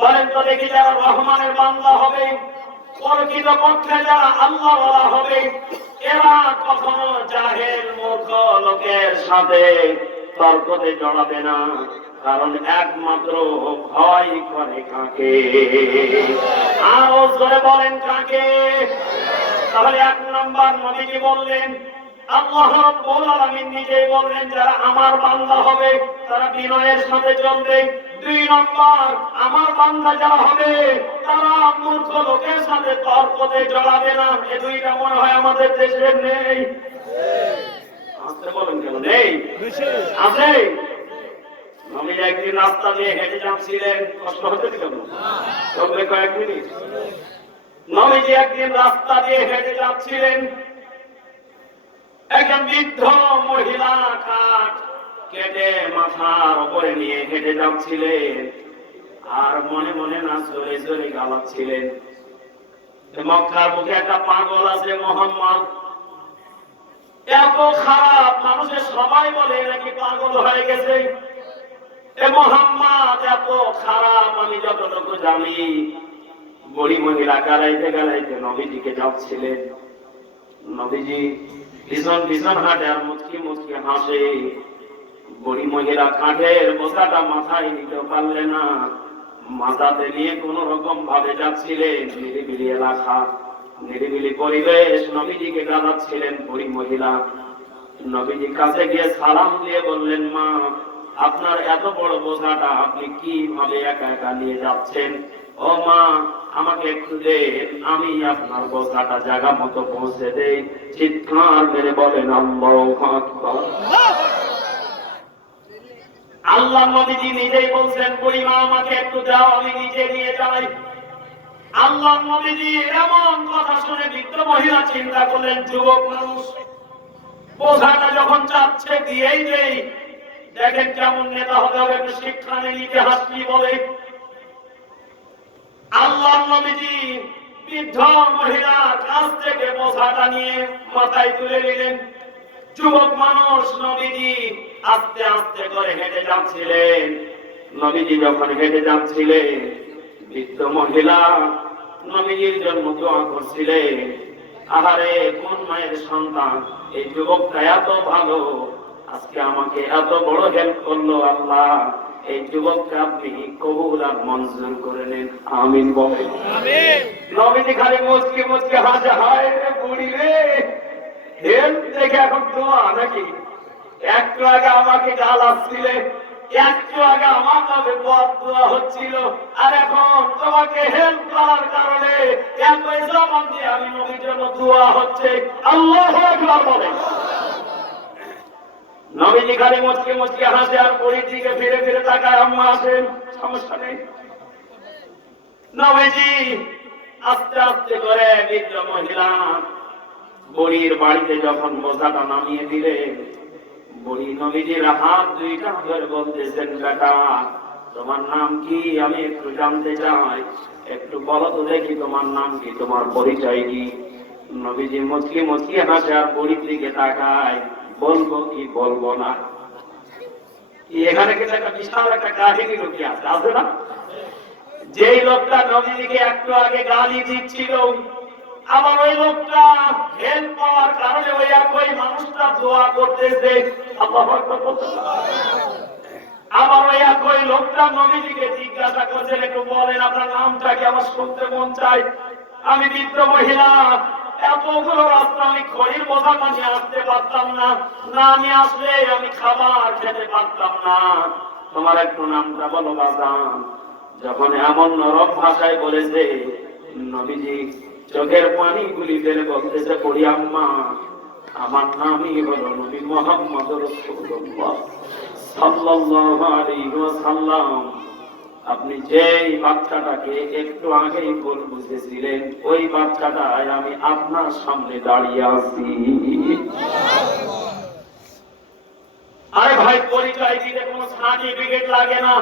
বলেন তো দেখি, যারা রহমানের বান্দা হবে, প্রকৃত পক্ষে যারা আল্লাহ ওয়ালা হবে, এরা কখনো জাহেল মূর্খ লোকের সাথে তর্কতে জড়াবে না, কারণ একমাত্র ভয় করে কাকে? আরো জোরে বলেন কাকে? তাহলে 1 নাম্বার নবীজি বললেন, আল্লাহ রাব্বুল আলামিন নিজেই বললেন, যারা আমার বান্দা হবে তারা বিনয়ের সাথে চলবে। 2 নাম্বার, আমার বান্দা যারা হবে তারা মূর্খ লোকের সাথে তর্কতে জড়াবে না। এই 2টা মনে হয় আমাদের দেশে নেই। আসতে বলেন কেন নেই? আছে। আমি একদিন রাস্তা দিয়ে হেঁটে যাচ্ছিলেন, কষ্ট হচ্ছে কেন? চলবে কয়েক মিনিট। নবীজি একদিন রাস্তা দিয়ে হেঁটে যাচ্ছিলেন, একজন বৃদ্ধ মহিলা কাঠ কেটে মাথার উপরে নিয়ে হেঁটে যাচ্ছিলেন, আর মনে মনে না চলে চলে গালাচ্ছিলেন। মক্কার বুকে একটা পাগল আছে মোহাম্মদ, এত খারাপ, মানুষের সবাই বলে নাকি পাগল হয়ে গেছে। মোহাম্মদ এত খারাপ, আমি যতটুকু জানি। বুড়ি মহিলা গালাইতে গালাইতে নবীজিকে যাচ্ছিলেন। নবীজি ভীষণ ভীষণ হাঁটে আর মুচকি মুচকি হাসে। বুড়ি মহিলা কাঠের বোঝাটা মাথায় নিতে পারলে না, মাথাতে নিয়ে কোন রকম ভাবে যাচ্ছিলেন। নিরিবিলি এলাকা, নিরিবিলি পরিবেশ, নবীজিকে গালাচ্ছিলেন বুড়ি মহিলা। নবীজি কাছে গিয়ে সালাম দিয়ে বললেন, মা, আপনার এত বড় বোঝাটা আপনি কিভাবে একা একা নিয়ে যাচ্ছেন? ও মা, আমাকে একটু দেন, আমি আপনার বোঝাটা জায়গা মতো পৌঁছে দেই। চিৎকার মেরে বলেন আল্লাহু আকবার। আল্লাহ নবীজি নিজেই বলছেন, বুড়িমা আমাকে একটু দাও, আমি নিজে নিয়ে যাই। আল্লাহ নবীজি এমন কথা শুনে বৃদ্ধ মহিলা চিন্তা করলেন, যুবক মানুষ বোঝাটা যখন চাচ্ছে দিয়েই দেই। দেখেন কেমন নেতা হতে হবে, একটু শিক্ষা নিয়ে ইতিহাস কি বলে। আল্লাহ নবীজি বৃদ্ধ মহিলার কাছ থেকে বোঝাটা নিয়ে মাথায় তুলে নিলেন। যুবক মানুষ নবীজি আস্তে আস্তে করে হেঁটে যাচ্ছিলেন। নবীজি যখন হেঁটে যাচ্ছিলেন, বৃদ্ধ মহিলা নবীজির জন্য দোয়া করছিলেন। আহারে, কোন মায়ের সন্তান, এই যুবকটা এত ভালো, আজকে আমাকে এত বড় হেল্প করলো। আল্লাহ, এই যুবককে আপনি কবুল আর মঞ্জুর করে নেন, আমিন বলেন। নবীজি খালি মুচকি মুচকি হাসে, হায় রে বুড়ি রে, হেল্প দেখে এখন দোয়া নাকি? একটু আগে আমাকে গাল আসছিলে, একটু আগে আমার নামে বদ দোয়া হচ্ছিল, আর এখন তোমাকে হেল্প করার কারণে একই জবান দিয়ে আমি নবীর জন্য দোয়া হচ্ছে। আল্লাহু আকবার বলেন। নবীজি খালি মুচকি মুচকি হাসে আর বুড়ির দিকে ফিরে ফিরে তাকায়, আম্মা আসেন, সমস্যা নেই। নবীজি আস্তে আস্তে করে বৃদ্ধ মহিলা বুড়ির বাড়িতে যখন বোঝাটা নামিয়ে দিলেন, বুড়ি নবীজির হাত দুইটা ধরে বলতেছেন, বেটা, তোমার নাম কি? আমি একটু জানতে চাই, একটু বলো তো দেখি তোমার নাম কি, তোমার পরিচয় কি? নবীজি মুচকি মুচকি হাসে আর বুড়ির দিকে তাকায়, বলবো কি বলবো না? এখানে কিন্তু একটা বিশাল একটা কাহিনী লুকিয়ে আছে, আছে না? যেই লোকটা নবীজিকে একটু আগে গালি দিচ্ছিল, আবার ওই লোকটা হেল্প পাওয়ার কারণে ওই একই মানুষটা দোয়া করতেছে। আবার ওই একই লোকটা নবীজিকে জিজ্ঞাসা করছেন, একটু বলেন আপনার নামটা কি, আমার শুনতে মন চাই। আমি বৃদ্ধ মহিলা, এতগুলো রাস্তা আমি খড়ির বোঝা নিয়ে আসতে পারতাম না, না নিয়ে আসলে আমি খাবার খেতে পারতাম না, তোমার একটু নামটা বলো বাজান। যখন এমন নরম ভাষায় বলেছে, নবীজি চোখের পানি গুলি ফেলে বলতেছে, পড়ি আম্মা, আমার নামই হলো নবী মুহাম্মদ রাসূলুল্লাহ সাল্লাল্লাহু আলাইহি ওয়াসাল্লাম। আপনি যেই বাচ্চাটাকে একটু আগেই ভুল বুঝেছিলেন, ওই বাচ্চাটাই আমি আপনার সামনে দাঁড়িয়ে আছি। আরে ভাই, পরিচয় দিতে কোনো সার্টিফিকেট লাগে না,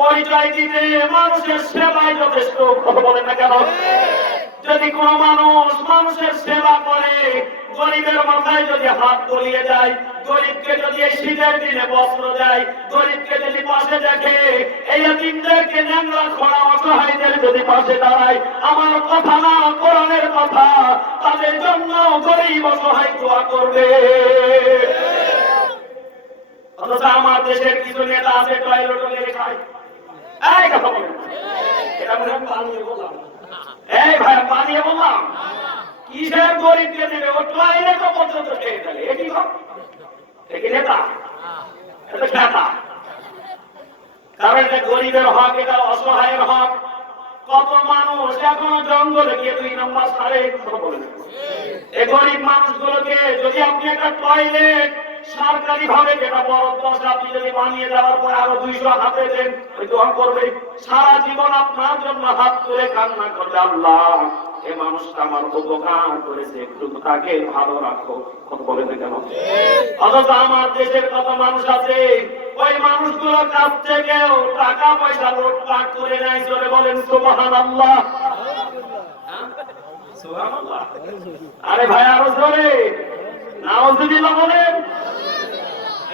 পরিচয় দিতে মানুষের সেবাই যথেষ্ট। কথা বলেন না কেন? যদি কোন মানুষ মানুষের সেবা করে, গরিবের মাথায় যদি হাত বলিয়ে যায়, গরিবকে যদি এই শীতের দিনে বস্ত্র দেয়, গরিবকে যদি পাশে দেখে, এই এতিমদেরকে ন্যাংরা খোঁড়া অসহায়দের যদি পাশে দাঁড়ায়, আমার কথা না, কোরআনের কথা, তাদের জন্য গরিব অসহায় দোয়া করবে। অথচ আমার দেশের কিছু নেতা আছে টয়লেট মেরে খায়। এই কথা বলেন, এটা মনে হয় বানিয়ে বললাম। এই ভাই, বানিয়ে বললাম, কিসের গরিবকে দেবে? ও টয়লেট পর্যন্ত খেয়ে ফেলে। একই নেতা, এটা খেতা। কারণ এটা গরিবের হক, এটা অসহায়ের হক। কত মানুষ এখনো জঙ্গলে গিয়ে 2 নম্বর সারে কথা বলে। এই গরিব মানুষগুলোকে যদি আপনি একটা টয়লেট সরকারি ভাবে যেটা বরাদ্দ আছে, আপনি যদি বানিয়ে দেওয়ার পরে আরো 200 হাতে দেন, ওই দোয়া করবে, সারা জীবন আপনার জন্য হাত তুলে কান্না করবে, আল্লাহ, এই মানুষটা আমার উপকার করেছে, একটু তাকে ভালো রাখো। কথা বলে না কেন? অথচ আমার দেশের কত মানুষ আছে, ওই মানুষগুলোর কাছ থেকেও টাকা পয়সা লুটপাট করে নেয়। চলে বলেন সুবহানাল্লাহ। সুবহানাল্লাহ। আরে ভাই, আরো জোরে নাউযুবিল্লাহ বলেন।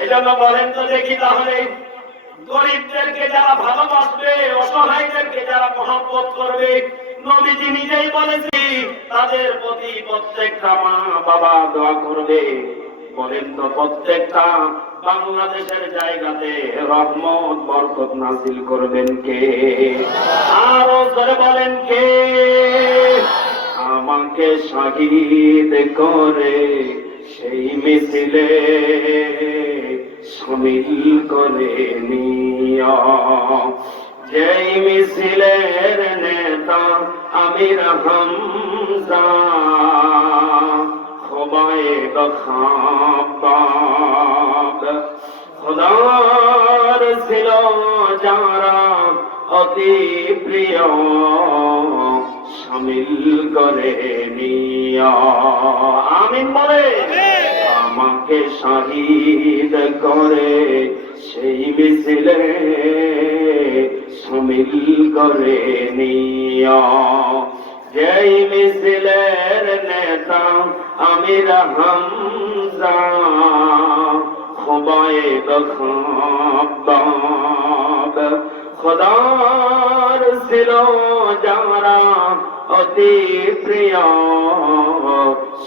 এজন্য বলেন তো দেখি, তাহলে গরিবদেরকে যারা ভালোবাসবে, অসহায়দেরকে যারা মহব্বত করবে, নবীজি নিজেই বলেছি, তাদের প্রতি প্রত্যেকটা মা বাবা দোয়া করবে। বলেন তো প্রত্যেকটা বাংলাদেশের জায়গাতে রহমত বরকত নাযিল করবেন কে? আরো জোরে বলেন কে? আমাকে শহীদ করে সেই মিছিলে শামিল করে নিও। যেই মিছিলের নেতা আমির হামজা, খোবায়েব খাব্বাব, খোদার ছিল যারা অতি প্রিয়, শামিল করে নিও। আমিন বলে। আমাকে শহীদ করে সেই মিছিলে শামিল করে নিও। যেই মিছিলের নেতা আমির হামজা, খোবায়েব খাব্বাব, খোদার ছিল যারা অতি প্রিয়,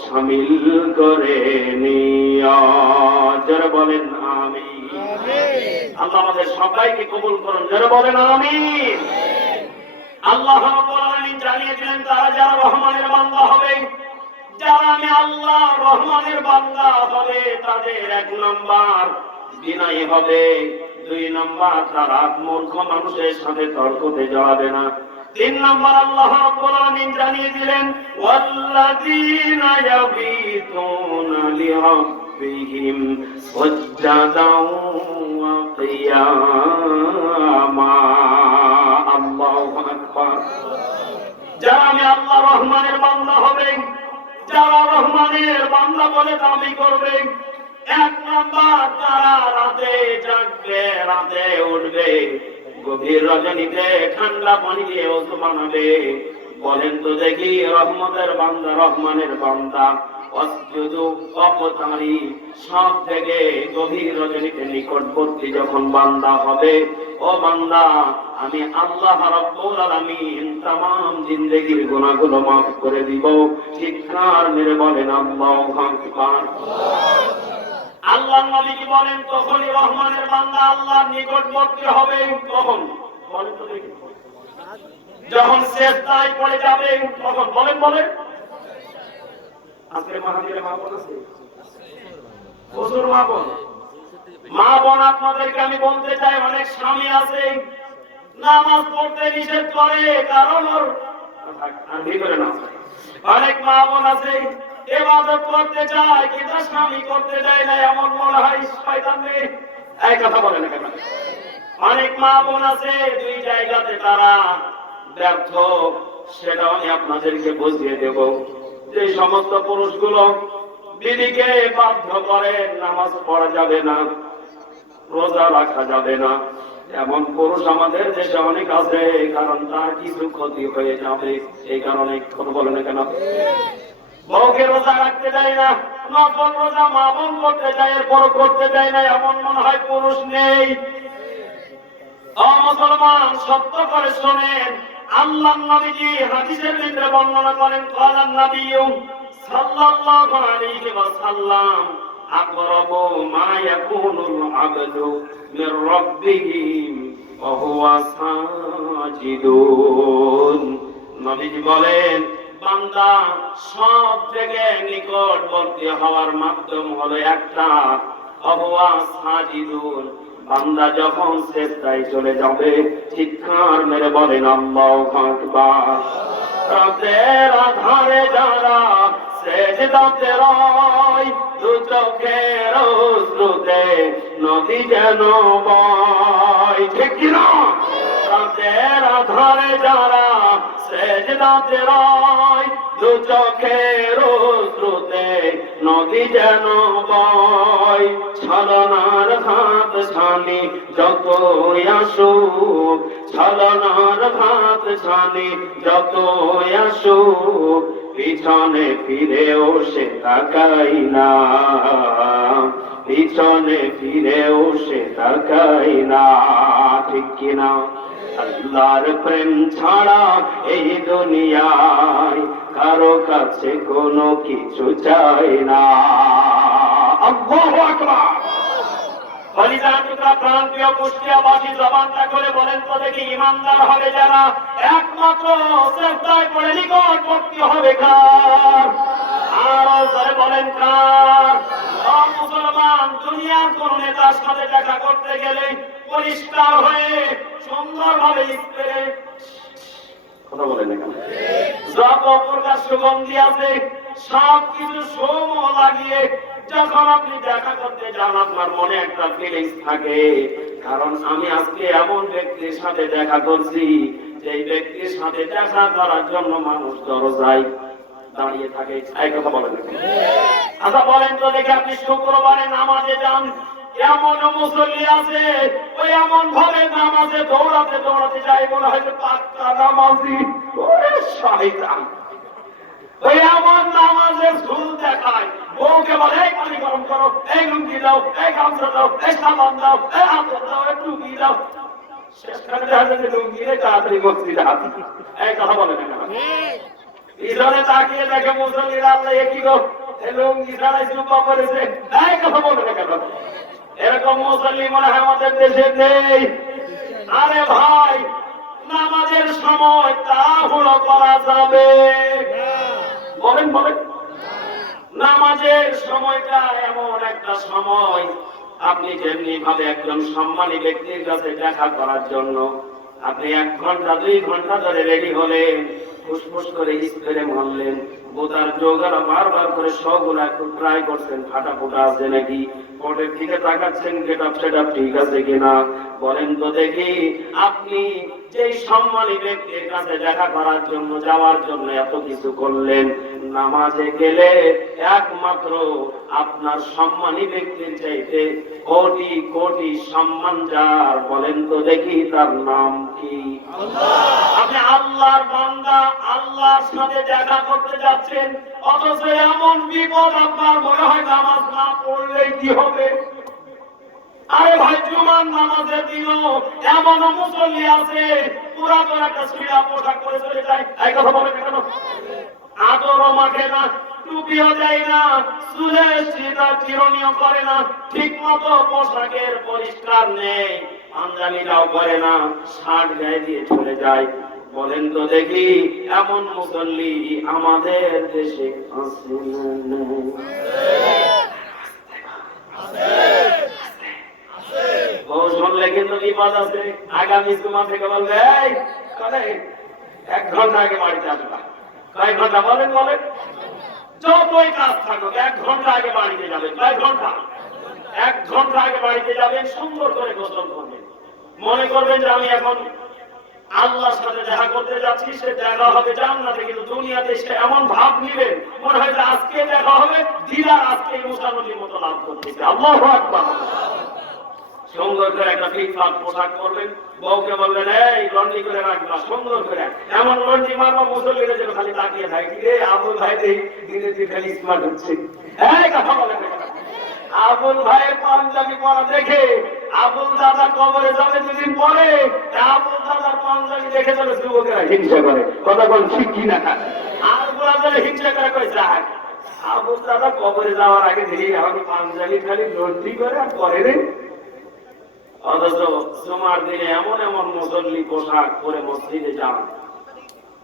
শামিল করে নিও। যারা বলেন আমিন। আল্লাহ আমাদের সবাইকে কবুল করুন, যারা বলেন আমিন। আল্লাহ রাব্বুল আলামিন জানিয়ে দিলেন তারা যারা রহমানের বান্দা হবে, যারা আমি আল্লাহ রহমানের বান্দা হবে, তাদের 1 নাম্বার বিনয়ী হবে, 2 নাম্বার তারা মূর্খ মানুষের সাথে তর্কতে জড়াবে না, 3 নাম্বার আল্লাহ রাব্বুল আলামিন জানিয়ে দিলেন ওয়াল্লাযীনা ইয়াবিতুনা লিরাব্বিহিম সুজদান ওয়া কিয়ামা। আল্লাহু আকবার। যারা আমি আল্লাহ রহমানের বান্দা হবে, যারা রহমানের বান্দা বলে দাবি করবে, 1 নাম্বার তারা রাতে জাগবে, রাতে উঠবে, গভীর রজনীতে ঠান্ডা পানি দিয়ে ওযু বানাবে। বলেন তো দেখি রহমতের বান্দা, রহমানের বান্দা ওয়াসজুদু ওয়াকতারি, সব থেকে গভীর রজনীতে নিকটবর্তী যখন বান্দা হবে, ও বান্দা আমি আল্লাহ রাব্বুল আলামিন तमाम জিন্দেগীর গুনাহগুলো মাফ করে দিব। চিৎকার মেরে বলেন আল্লাহু আকবার। আল্লাহ নবী কি বলেন তখনই রহমানের বান্দা আল্লাহর নিকটবর্তী হবে। কখন বলেন তো দেখি? যখন সিজদায় পড়ে যাবে তখন। বলেন বলেন। আজকে মাহফিলে মা বোন আছে, প্রচুর মা বোন। মা বোন আপনাদেরকে আমি বলতে চাই, অনেক স্বামী আছে নামাজ পড়তে নিষেধ করে, কারণ ওর ভিতরে না। অনেক মা বোন আছে ইবাদত করতে চায় কিন্তু স্বামী করতে দেয় না, এমন মনে হয় শয়তান নেই। এই কথা বলে না কেন? অনেক মা বোন আছে 2 জায়গাতে তারা ব্যর্থ, সেটা আমি আপনাদেরকে বুঝিয়ে দেব। যে সমস্ত পুরুষগুলো বিবিকে বাধ্য করে নামাজ পড়া যাবে না, রোজা রাখা যাবে না, এমন পুরুষ আমাদের দেশে অনেক আছে, কারণ তার কিছু ক্ষতি হয়ে যাবে। এই কারণে কথা বলে না কেন? বউকে রোজা রাখতে দেয় না, নফল রোজা মা বোন করতে চায়, এরপর করতে দেয় না, এমন মনে হয় পুরুষ নেই। মুসলমান সত্য করে শোনেন, আল্লাহর নবীজি হাদিসের ভিতরে বর্ণনা করেন, কালান নবিয়্যু সাল্লাল্লাহু আলাইহি ওয়াসাল্লাম আকরাবু মা ইয়াকুনুল আবদু মির রাব্বিহি ওয়া হুয়া সাজিদুন। নবীজি বলেন বান্দা সব থেকে নিকটবর্তী হওয়ার মাধ্যম হলো একটা, ওয়া হুয়া সাজিদুন। বান্দা যখন সিজদায় চলে যাবে চিৎকার মেরে বলেন আল্লাহু আকবার। রাতের আধারে যারা সিজদাতে রয়, 2 চোখের অশ্রুতে নদী যেন বয়। ঠিক কি না? রাতের আধারে যারা সিজদাতে রয়, 2 চোখের অশ্রুতে নদী যেন বয়। ছলনার হাত ছানি যতই আসুক, ছলনার হাত ছানি যতই আসুক, পিছনে ফিরেও সে তাকাই না, পিছনে ফিরেও সে তাকাই না। ঠিক কিনা? আল্লাহর প্রেম ছাড়া এই দুনিয়ায় কারো কাছে কোনো কিছু চাই না। আল্লাহু আকবার। কলিজার টুকরা প্রান্তীয় কুষ্টিয়াবাসী জবানটা করে বলেন তো দেখি, ইমানদার হবে যারা একমাত্র চেষ্টায় পড়ে নিকটবর্তী হবে কার? আর ধরে বলেন কার? মুসলমান দুনিয়ার কোন নেতার সাথে দেখা করতে গেলে পরিষ্কার হয়ে সুন্দরভাবে স্প্রে কথা বলেন এখানে যত প্রকার সুগন্ধি আছে সব কিছু সোম লাগিয়ে যখন আপনি দেখা করতে যান আপনার মনে একটা ফিলিংস থাকে, কারণ আমি আজকে এমন ব্যক্তির সাথে দেখা করছি যে ব্যক্তির সাথে দেখা করার জন্য মানুষ দরজায় দাঁড়িয়ে থাকে। এই কথা বলেন। আচ্ছা বলেন তো দেখি, আপনি শুক্রবারে নামাজে যান, এমন মুসল্লি আছে ওই এমন ভাবে নামাজে দৌড়াতে দৌড়াতে যায় মনে হয় পাক্কা নামাজি। ওরে শয়তান, ওই এমন নামাজের ঝুল দেখায়, বউকে বলে এই পানি গরম করো, এই লুঙ্গি দাও, এই গামছা দাও, এই সাবান দাও, এই আতর দাও, এই টুপি দাও। শেষখানে দেখা যায় যে লুঙ্গি রে তাড়াতাড়ি মসজিদে হাত। এই কথা বলে না পিছনে তাকিয়ে দেখে মুসল্লিরা, আল্লাহ কি গো লুঙ্গি ছাড়াই জুব্বা পরেছে। এই কথা বলে না কেন? এরকম মুসল্লি মনে হয় আমাদের দেশে নেই। আরে ভাই, নামাজের সময় তাড়াহুড়ো করা যাবে? বলেন বলেন। নামাজের সময়টা এমন একটা সময়, আপনি যেমনি ভাবে একজন সম্মানী ব্যক্তির কাছে দেখা করার জন্য আপনি 1 ঘন্টা 2 ঘন্টা ধরে রেডি হলেন, ফুসফুস করে স্প্রে মারলেন, বোতার জোগাড়া বারবার করে সবগুলা একটু ট্রাই করছেন ফাটা ফোটা আছে নাকি, কোটের দিকে তাকাচ্ছেন গেটআপ সেটআপ ঠিক আছে কিনা। বলেন তো দেখি, আপনি যেই সম্মানী ব্যক্তির কাছে দেখা করার জন্য যাওয়ার জন্য এত কিছু করলেন, নামাজে গেলে একমাত্র আপনার সম্মানী ব্যক্তির চাইতে কোটি কোটি সম্মান যার, বলেন তো দেখি তার নাম কি? আপনি আল্লাহর বান্দা, আল্লাহর সাথে দেখা করতে যাচ্ছেন, অথচ এমন বিপদ আপনার মনে হয় নামাজ না পড়লে কি হবে। আরে ভাই, জুমার নামাজের দিনও এমন মুসল্লি আছে পুরাতন একটা ছিঁড়া পোশাক পরে চলে যায়। এই কথা বলে কেন? আদরও মাখে না, টুপিও দেয় না, চুলে চিরনিও করে না, ঠিক মতো পোশাকের পরিষ্কার নেই, পাঞ্জাবিটাও পরে না, শার্ট গায়ে দিয়ে চলে যায়। বলেন তো দেখি, এমন মুসল্লি আমাদের দেশে আছে না? শুনলে কিন্তু বিপদ আছে। আগামী জুমা থেকে বলবে 1 ঘন্টা আগে বাড়িতে আসবা। কয়েক ঘন্টা বলেন বলেন, যতই কাজ থাকুক 1 ঘন্টা আগে বাড়িতে যাবেন। কয়েক ঘন্টা? 1 ঘন্টা আগে বাড়িতে যাবেন, সুন্দর করে গোসল করবেন, মনে করবেন যে আমি এখন আল্লাহর সাথে দেখা করতে যাচ্ছি, সে দেখা হবে জান্নাতে, কিন্তু দুনিয়াতে সে এমন ভাব নিবেন মনে হয় যে আজকে দেখা হবে, দিদার আজকে মুসানবির মতো লাভ করতেছে। আল্লাহু আকবার। সুন্দর করে একটা ফিটফাট পোশাক করবেন, বউকে বলবেন এই লন্ডি করে রাখবা সুন্দর করে, এমন লন্ডি মারবা মুসল্লিরা যেন খালি তাকিয়ে থাকে, রে আবুল ভাই দিনে দিন খালি স্মার্ট হচ্ছে। এই কথা বলে আবুল ভাইয়ের পাঞ্জাবি পরা দেখে আবুল দাদা কবরে যাবে 2 দিন পরে, আবুল দাদার পাঞ্জাবি দেখে যাবে যুবকেরা হিংসা করে। কথা বল ঠিক কিনা? আর বুড়া যারা হিংসা করে কই যাক, আবুল দাদা কবরে যাওয়ার আগে দেখি আমাকে পাঞ্জাবি খালি লন্ডি করে আর পরে রে। অথচ জুমার দিনে এমন এমন মুসল্লি পোশাক পরে মসজিদে যান,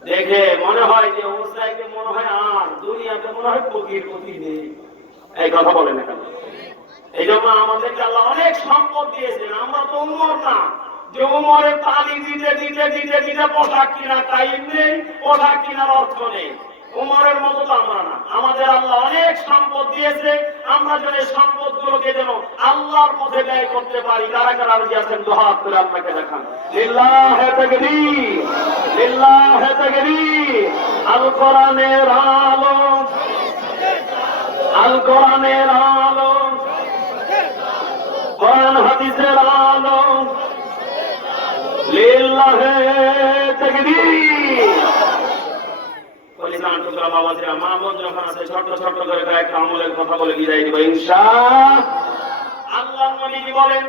দেখে মনে হয় যে ওসাইকে মনে হয় আর দুনিয়াতে মনে হয় প্রতি নেই। এই কথা বলে না কেন? এই জন্য আমাদেরকে আল্লাহ অনেক সম্পদ দিয়েছেন। আমরা তো উমর না যে উমরের তালি দিতে দিতে দিতে দিতে পোশাক কিনার টাইম নেই, পোশাক কেনার অর্থ নেই। উমরের মতো তো আমরা না। আমাদের আল্লাহ অনেক সম্পদ দিয়েছে, আমরা যেন এই সম্পদ গুলোকে যেন আল্লাহর পথে ব্যয় করতে পারি। কারা কারা রাজি আছেন দুই হাত তুলে আল্লাহকে দেখান। লিল্লাহি তাকবীর, লিল্লাহি তাকবীর। আল কোরআনের আলো, আল কোরআনের আলো, কোরআন হাদিসের আলো, লিল্লাহি তাকবীর। বাবাজিরা মা বোন যখন আছে ছোট্ট ছোট্ট করে কয়েকটা আমলের কথা বলে বিদায় দিব ইনশাআল্লাহ। আল্লাহ নবী বলেন,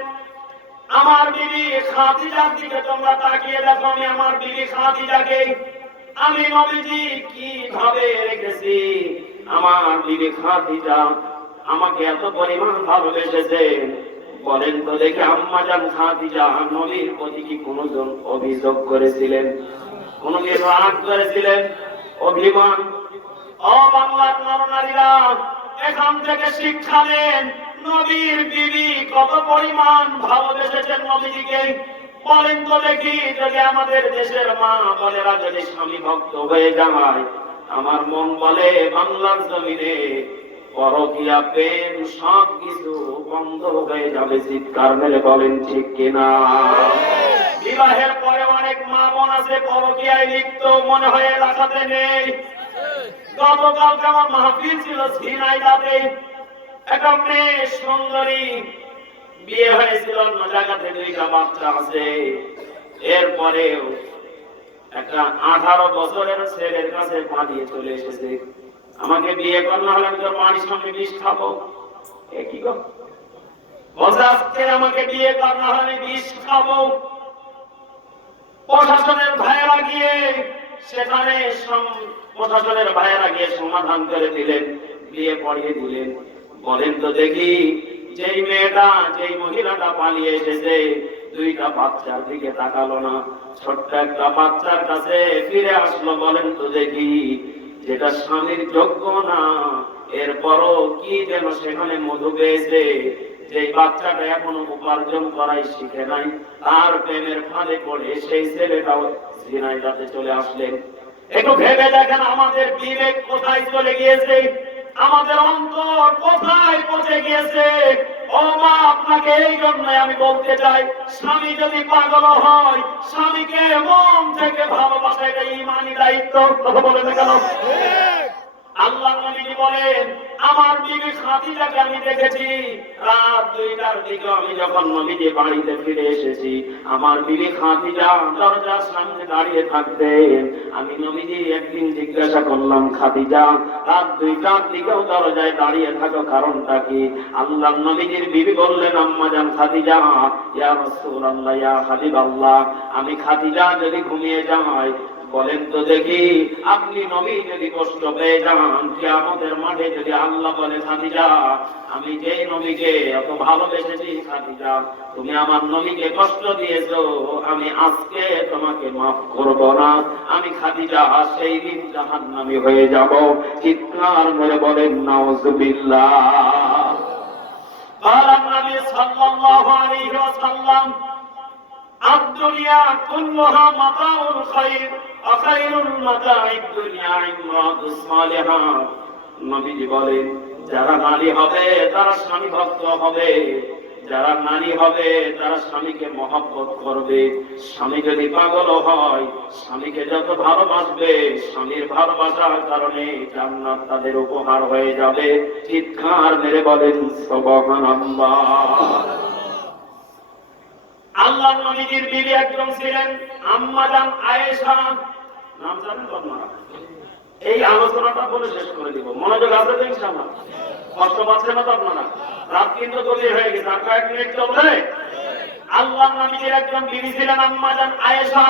আমার বিবি খাদিজার দিকে তোমরা তাকিয়ে দেখো, আমি আমার বিবি খাদিজাকে আমি নবীজি কিভাবে রেখেছি। আমার বিবি খাদিজা আমাকে এত পরিমাণ ভালোবেসেছে, বলেন তো দেখি আম্মা জান খাদিজা নবীর প্রতি কি কোনজন অভিযোগ করেছিলেন, কোনদিন রাগ করেছিলেন, অভিমান? ও বাংলার নরনারীরা, এখান থেকে শিক্ষা নেন নবীর বিবি কত পরিমাণ ভালোবেসেছেন নবীজিকে। বলেন তো দেখি, যদি আমাদের দেশের মা বোনেরা যদি স্বামী ভক্ত হয়ে যায়, আমার মন বলে বাংলার জমিনে পরকীয়া প্রেম সব কিছু বন্ধ হয়ে যাবে। চিৎকার মেরে বলেন ঠিক কিনা? বিবাহের পরে অনেক মা বোন আছে পরকীয়ায় লিপ্ত, মনে হয় এলাকাতে নেই। গতকালকে আমার মাহফিল ছিল ঝিনাইদহে, একটা মেয়ে সুন্দরী, বিয়ে হয়েছিল অন্য জায়গাতে, 2টা বাচ্চা আছে। এরপরেও একটা 18 বছরের ছেলের কাছে পালিয়ে চলে এসেছে, আমাকে বিয়ে করলে হলে আমি তোর বাড়ির সামনে বিষ খাবো। কি গো, আজকে আমাকে বিয়ে করলে হলে বিষ খাবো। প্রশাসনের ভাইয়েরা গিয়ে সেখানে প্রশাসনের ভাইয়েরা গিয়ে সমাধান করে দিলেন, বিয়ে পড়িয়ে দিলেন। বলেন তো দেখি, যেই মেয়েটা যেই মহিলাটা পালিয়ে এসেছে 2টা বাচ্চার দিকে তাকালো না, ছোট্ট একটা বাচ্চার কাছে ফিরে আসলো। বলেন তো দেখি, যেটা স্বামীর যোগ্য না, এরপরও কি যেন সেখানে মধু পেয়েছে। যেই বাচ্চাটা এখনো উপার্জন করাই শিখে নাই, তার প্রেমের ফাঁদে পড়ে সেই ছেলেটাও ঝিনাইদহে চলে আসলেন। একটু ভেবে দেখেন, আমাদের বিবেক কোথায় চলে গিয়েছে, আমাদের অন্তর কোথায় পৌঁছে গিয়েছে। ও মা, আপনাকে এই জন্য আমি বলতে চাই, স্বামী যদি পাগল হয়, স্বামীকে মন থেকে ভালোবাসা এটা ঈমানি দায়িত্ব। কথা বলে না কেন? আল্লাহ নবী বলেন, আমার বিবি খাদিজাকে আমি দেখেছি রাত 2টার দিকে, আমি যখন নবীজি বাড়িতে ফিরে এসেছি, আমার বিবি খাদিজা দরজার সামনে দাঁড়িয়ে থাকতেন। আমি নবীজি একদিন জিজ্ঞাসা করলাম, খাদিজা রাত 2টার দিকেও দরজায় দাঁড়িয়ে থাকো, কারণটা কি? আল্লাহ নবীজির বিবি বললেন, আম্মা জান খাদিজা, ইয়া রাসূলুল্লাহ, ইয়া হাবিবাল্লাহ, আমি খাদিজা যদি ঘুমিয়ে যাই, বলেন তো দেখি আপনি নবী যদি কষ্ট পেয়ে যান, কিয়ামতের মাঠে যদি আল্লাহ বলে, খাদিজা আমি যে নবীকে এত ভালোবেসেছি, খাদিজা তুমি আমার নবীকে কষ্ট দিয়েছো, আমি আজকে তোমাকে মাফ করব না, আমি খাদিজা সেই দিন জাহান্নামী হয়ে যাব। চিৎকার করে বলেন নাউযুবিল্লাহ। قال النبي صلى الله عليه وسلم الدنيا كلها متاع الخير وخير المتاع الدنيا امرأة الصالحات। নবীজি বলেন, যারা নারী হবে তারা স্বামী ভক্ত হবে, যারা নারী হবে তারা স্বামীকে মহব্বত করবে। স্বামী যদি পাগল হয়, স্বামীকে যত ভালোবাসবে, স্বামীর ভালোবাসার কারণে জান্নাত তাদের উপহার হয়ে যাবে। চিৎকার মেরে বলেন সুবহানাল্লাহ। আল্লাহ নবীজির বিবি একজন ছিলেন আম্মা জান আয়েশা, নাম জানেন তো আপনারা? এই আলোচনাটা বলে শেষ করে দিব, মনোযোগ আছে তো ইনশাআল্লাহ? কষ্ট পাচ্ছেন না তো আপনারা? রাত কিন্তু গভীর হয়ে গেছে, আর কয়েক মিনিট চলবে। আল্লাহ নবীজির একজন বিবি ছিলেন আম্মা জান আয়েশা।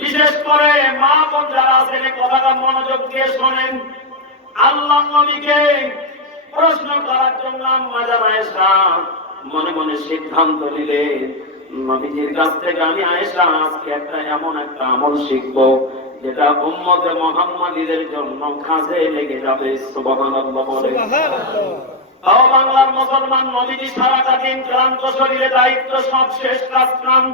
বিশেষ করে মা বোন যারা আছেন এই কথাটা মনোযোগ দিয়ে শোনেন। আল্লাহ নবীকে প্রশ্ন করার জন্য আম্মা জান আয়েশা মনে মনে সিদ্ধান্ত নিলেন, নবীজির কাছ থেকে আমি আয়েশা আজকে এমন একটা আমল শিখবো যেটা উম্মতে মুহাম্মাদীদের জন্য কাজে লেগে যাবে। সুবহানাল্লাহ বলে। ও বাংলার মুসলমান, নবীজি সারাটা দিন ক্লান্ত শরীরে দায়িত্ব সব শেষ, কাজ কাম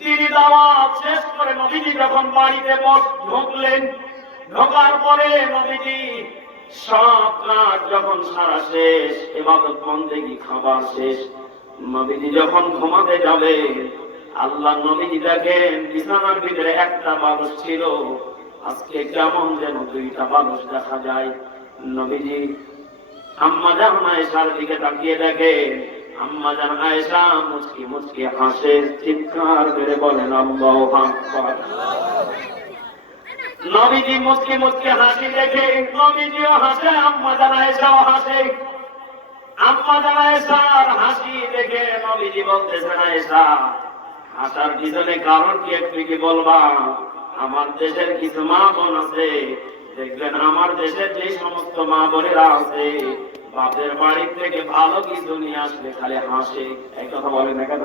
দিনই দাওয়াত শেষ করে নবীজি যখন বাড়িতে ঢুকলেন, ঢোকার পরে নবীজি সব কাজ যখন সারা শেষ, ইবাদত বন্দেগী খাবার শেষ, নবীজি যখন ঘুমাতে যাবে, আল্লাহ নবীজি দেখেন বিছানার ভিতরে একটা বালিশ ছিল, আজকে কেমন যেন 2টা বালিশ দেখা যায়। নবীজি আম্মা জান আয়েশার দিকে তাকিয়ে দেখেন, আম্মা জান আয়েশা মুচকি মুচকি হাসে। চিৎকার করে বলেন আল্লাহু আকবার। নবীজি মুচকি মুচকি হাসি দেখে নবীজিও হাসে, আম্মা জান আয়েশাও হাসে। আম্মা জান আয়েশার হাসি দেখে নবীজি বলতেছেন, আয়েশা হাসার পিছনে কারণ কি একটু কি বলবা? আমার দেশের কিছু মা বোন আছে, দেখবেন আমার দেশের যে সমস্ত মা বোনেরা আছে বাপের বাড়ি থেকে ভালো কিছু নিয়ে আসলে খালি হাসে। এই কথা বলে না কেন?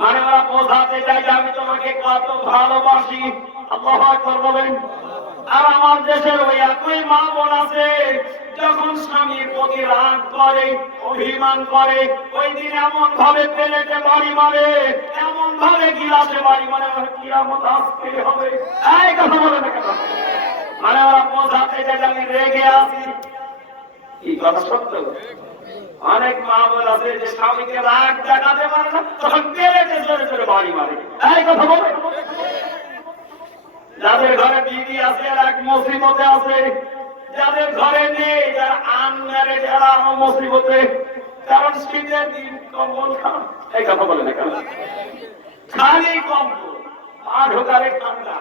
মানে ওরা বোঝাতে চাই যে আমি তোমাকে কত ভালোবাসি। আল্লাহু আকবার বলেন। আর আমার দেশের ওই একই মা বোন আছে, যখন স্বামীর প্রতি রাগ করে, অভিমান করে, ওই দিন এমন ভাবে প্লেটে বাড়ি মারে, এমন ভাবে গিলাসে বাড়ি মারে, কিয়ামত আজকে হবে। এই কথা বলে না কেন? মানে ওরা বোঝাতে চাই যে আমি রেগে আছি। কি কথা সত্য? অনেক মা বোন আছে যে স্বামীকে রাগ দেখাতে পারে না, তখন প্লেটে জোরে জোরে বাড়ি মারে। এই কথা বলে। যাদের ঘরে বিবি আছে আর এক মুসিবতে আছে, যাদের ঘরে নেই, যারা আনম্যারেড এরা মুসিবতে, কারণ শীতের দিন কম্বল খান। এই কথা বলে না কেন? খালি কম্বল আর ঢোকারে ঠান্ডা।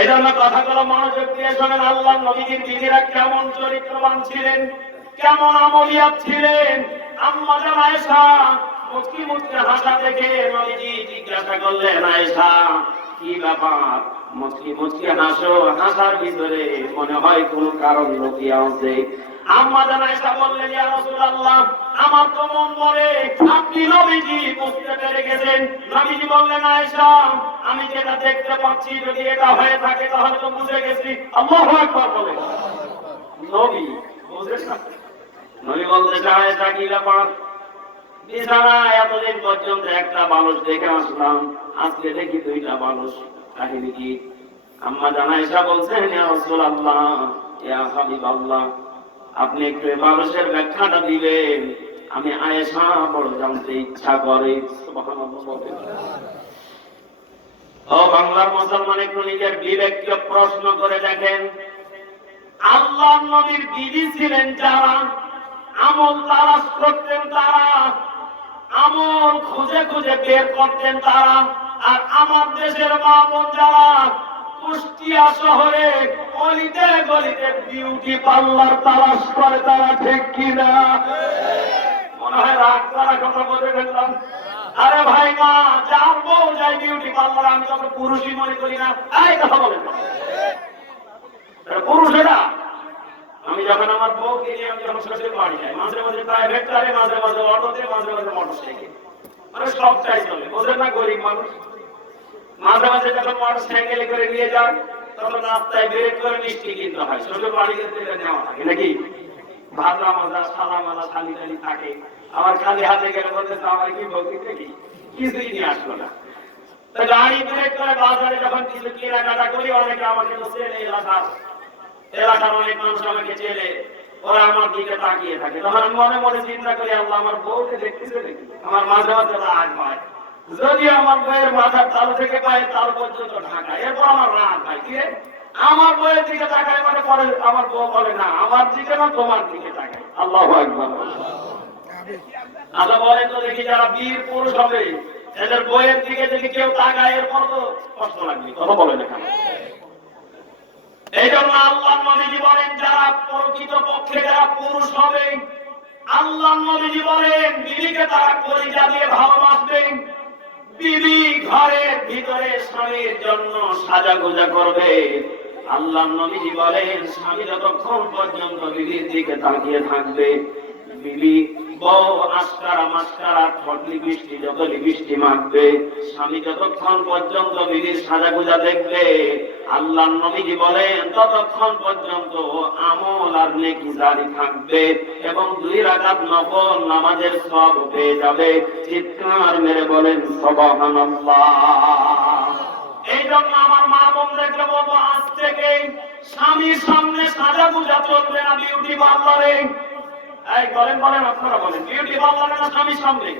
এই জন্য কথাগুলো মনোযোগ দিয়ে শোনেন। আল্লাহ নবীজির বিবিরা কেমন চরিত্রবান ছিলেন, কেমন আমলিয়াত ছিলেন। আম্মা জান আয়েশা মুচকি মুচকি হাসা দেখে নবীজি জিজ্ঞাসা করলেন, আয়েশা কি ব্যাপার? মুচকি মুচকি হাসো, হাসার ভিতরে মনে হয় কোন কারণ লুকিয়ে আছে। আম্মা জান আয়েশা বললেন, ইয়া রাসূলুল্লাহ, আমার তো মন বলে আপনি নবীজি বুঝতে পেরে গেছেন। নবীজি বললেন, আয়েশা আমি যেটা দেখতে পাচ্ছি যদি এটা হয়ে থাকে তাহলে তো বুঝে গেছি। আল্লাহু আকবার বলেন। নবী বুঝেছেন? নবী বললেন, আয়েশা কি ব্যাপার? বিছানায় এতদিন পর্যন্ত একটা মানুষ দেখে আসলাম, আজকে দেখি দুইটা মানুষ, কাহিনী কি? আম্মা জান আয়েশা বলছেন, ইয়া রাসূলুল্লাহ, ইয়া হাবিবাল্লাহ, আপনি একটু মানুষের ব্যাখ্যাটা দিবেন, আমি আয়েশা বড় জানতে ইচ্ছা করে। সুবহানাল্লাহ বলেন। ও বাংলার মুসলমান, একটু নিজের বিবেককে প্রশ্ন করে দেখেন। আল্লাহর নবীর বিবি ছিলেন যারা, আমল তালাশ করতেন তারা, আমল খুঁজে খুঁজে বের করতেন তারা, আর আমার দেশের মা বোন যারা কুষ্টিয়া শহরে অলিতে গলিতে বিউটি পার্লার তালাশ করে, তারা ঠিক কিনা? মনে হয় রাগ করা কথা বলে ফেললাম। আরে ভাই মা, যার বউ যাই বিউটি পার্লার, আমি তত পুরুষই মনে করি না। এই কথা বলেন, পুরুষ এটা। আমি যখন আমার বউকে নিয়ে আমি যখন শ্বশুর বাড়ি যাই, মাঝে মাঝে প্রাইভেট কারে, মাঝে মাঝে অটোতে, মাঝে মাঝে মোটরসাইকেল, মানে সবটাই চলে। বোঝেন না, গরিব মানুষ। মাঝে মাঝে যখন মোটরসাইকেলে করে নিয়ে যান, তখন রাস্তায় ব্রেক করে মিষ্টি কিনতে হয়। শ্বশুর বাড়িতে তেলে নেওয়া থাকে নাকি, ভাজা মাজা সালা মালা শালি টালি থাকে। আমার খালি হাতে গেলে বলতেছে, আমার কি ভক্তি দেখি কিছুই নিয়ে আসলো না। গাড়ি ব্রেক করে বাজারে যখন কিছু কেনাকাটা করি, অনেকে আমাকে তো চেনে, এলাকার অনেক মানুষ আমাকে চেনে, ওরা আমার দিকে তাকিয়ে থাকে। তখন আমি মনে মনে চিন্তা করি, আল্লাহ আমার বউকে দেখতেছে নাকি? আমার মাঝে মাঝে রাগ হয়, যদি আমার বউয়ের মাথার তাল থেকে পায়ের তাল পর্যন্ত ঢাকা, এরপর আমার রাগ হয়। কি আমার বউয়ের দিকে তাকায়, মানে পরে আমার বউ বলে, না আমার দিকে না তোমার দিকে তাকায়। আল্লাহু আকবার। আল্লাহ বলেন তো দেখি, যারা বীর পুরুষ হবে এদের বউয়ের দিকে যদি কেউ তাকায়, এরপর তো কষ্ট লাগবে। কথা বলে না কেন? এই জন্য আল্লাহ নবীজি বলেন, যারা প্রকৃত পক্ষে যারা পুরুষ হবে, আল্লাহ নবীজি বলেন বিবিকে তারা কলিজা দিয়ে ভালোবাসবেন। বিবি ঘরের ভিতরে স্বামীর জন্য সাজাগোজা করবে। আল্লাহ নবীজি বলেন, স্বামী যতক্ষণ পর্যন্ত বিবির দিকে তাকিয়ে থাকবে, বিবি বউ আস্কারা মাস্কারা ঠোঁট লিপস্টিক যত লিপস্টিক মাখবে, স্বামী যতক্ষণ পর্যন্ত বিবির সাজাগুজা দেখবে, আল্লাহ নবীজি বলেন ততক্ষণ পর্যন্ত আমল আর নেকি জারি থাকবে এবং 2 রাকাত নফল নামাজের সওয়াব পেয়ে যাবে। চিৎকার মেরে বলেন সুবহানাল্লাহ। এই জন্য আমার মা বোনদেরকে বলবো, আজ থেকে স্বামীর সামনে সাজাগুজা চলবে না বিউটি পার্লারে। এই বলেন বলেন, আপনারা বলেন, বিউটি পার্লারে না স্বামীর সামনে?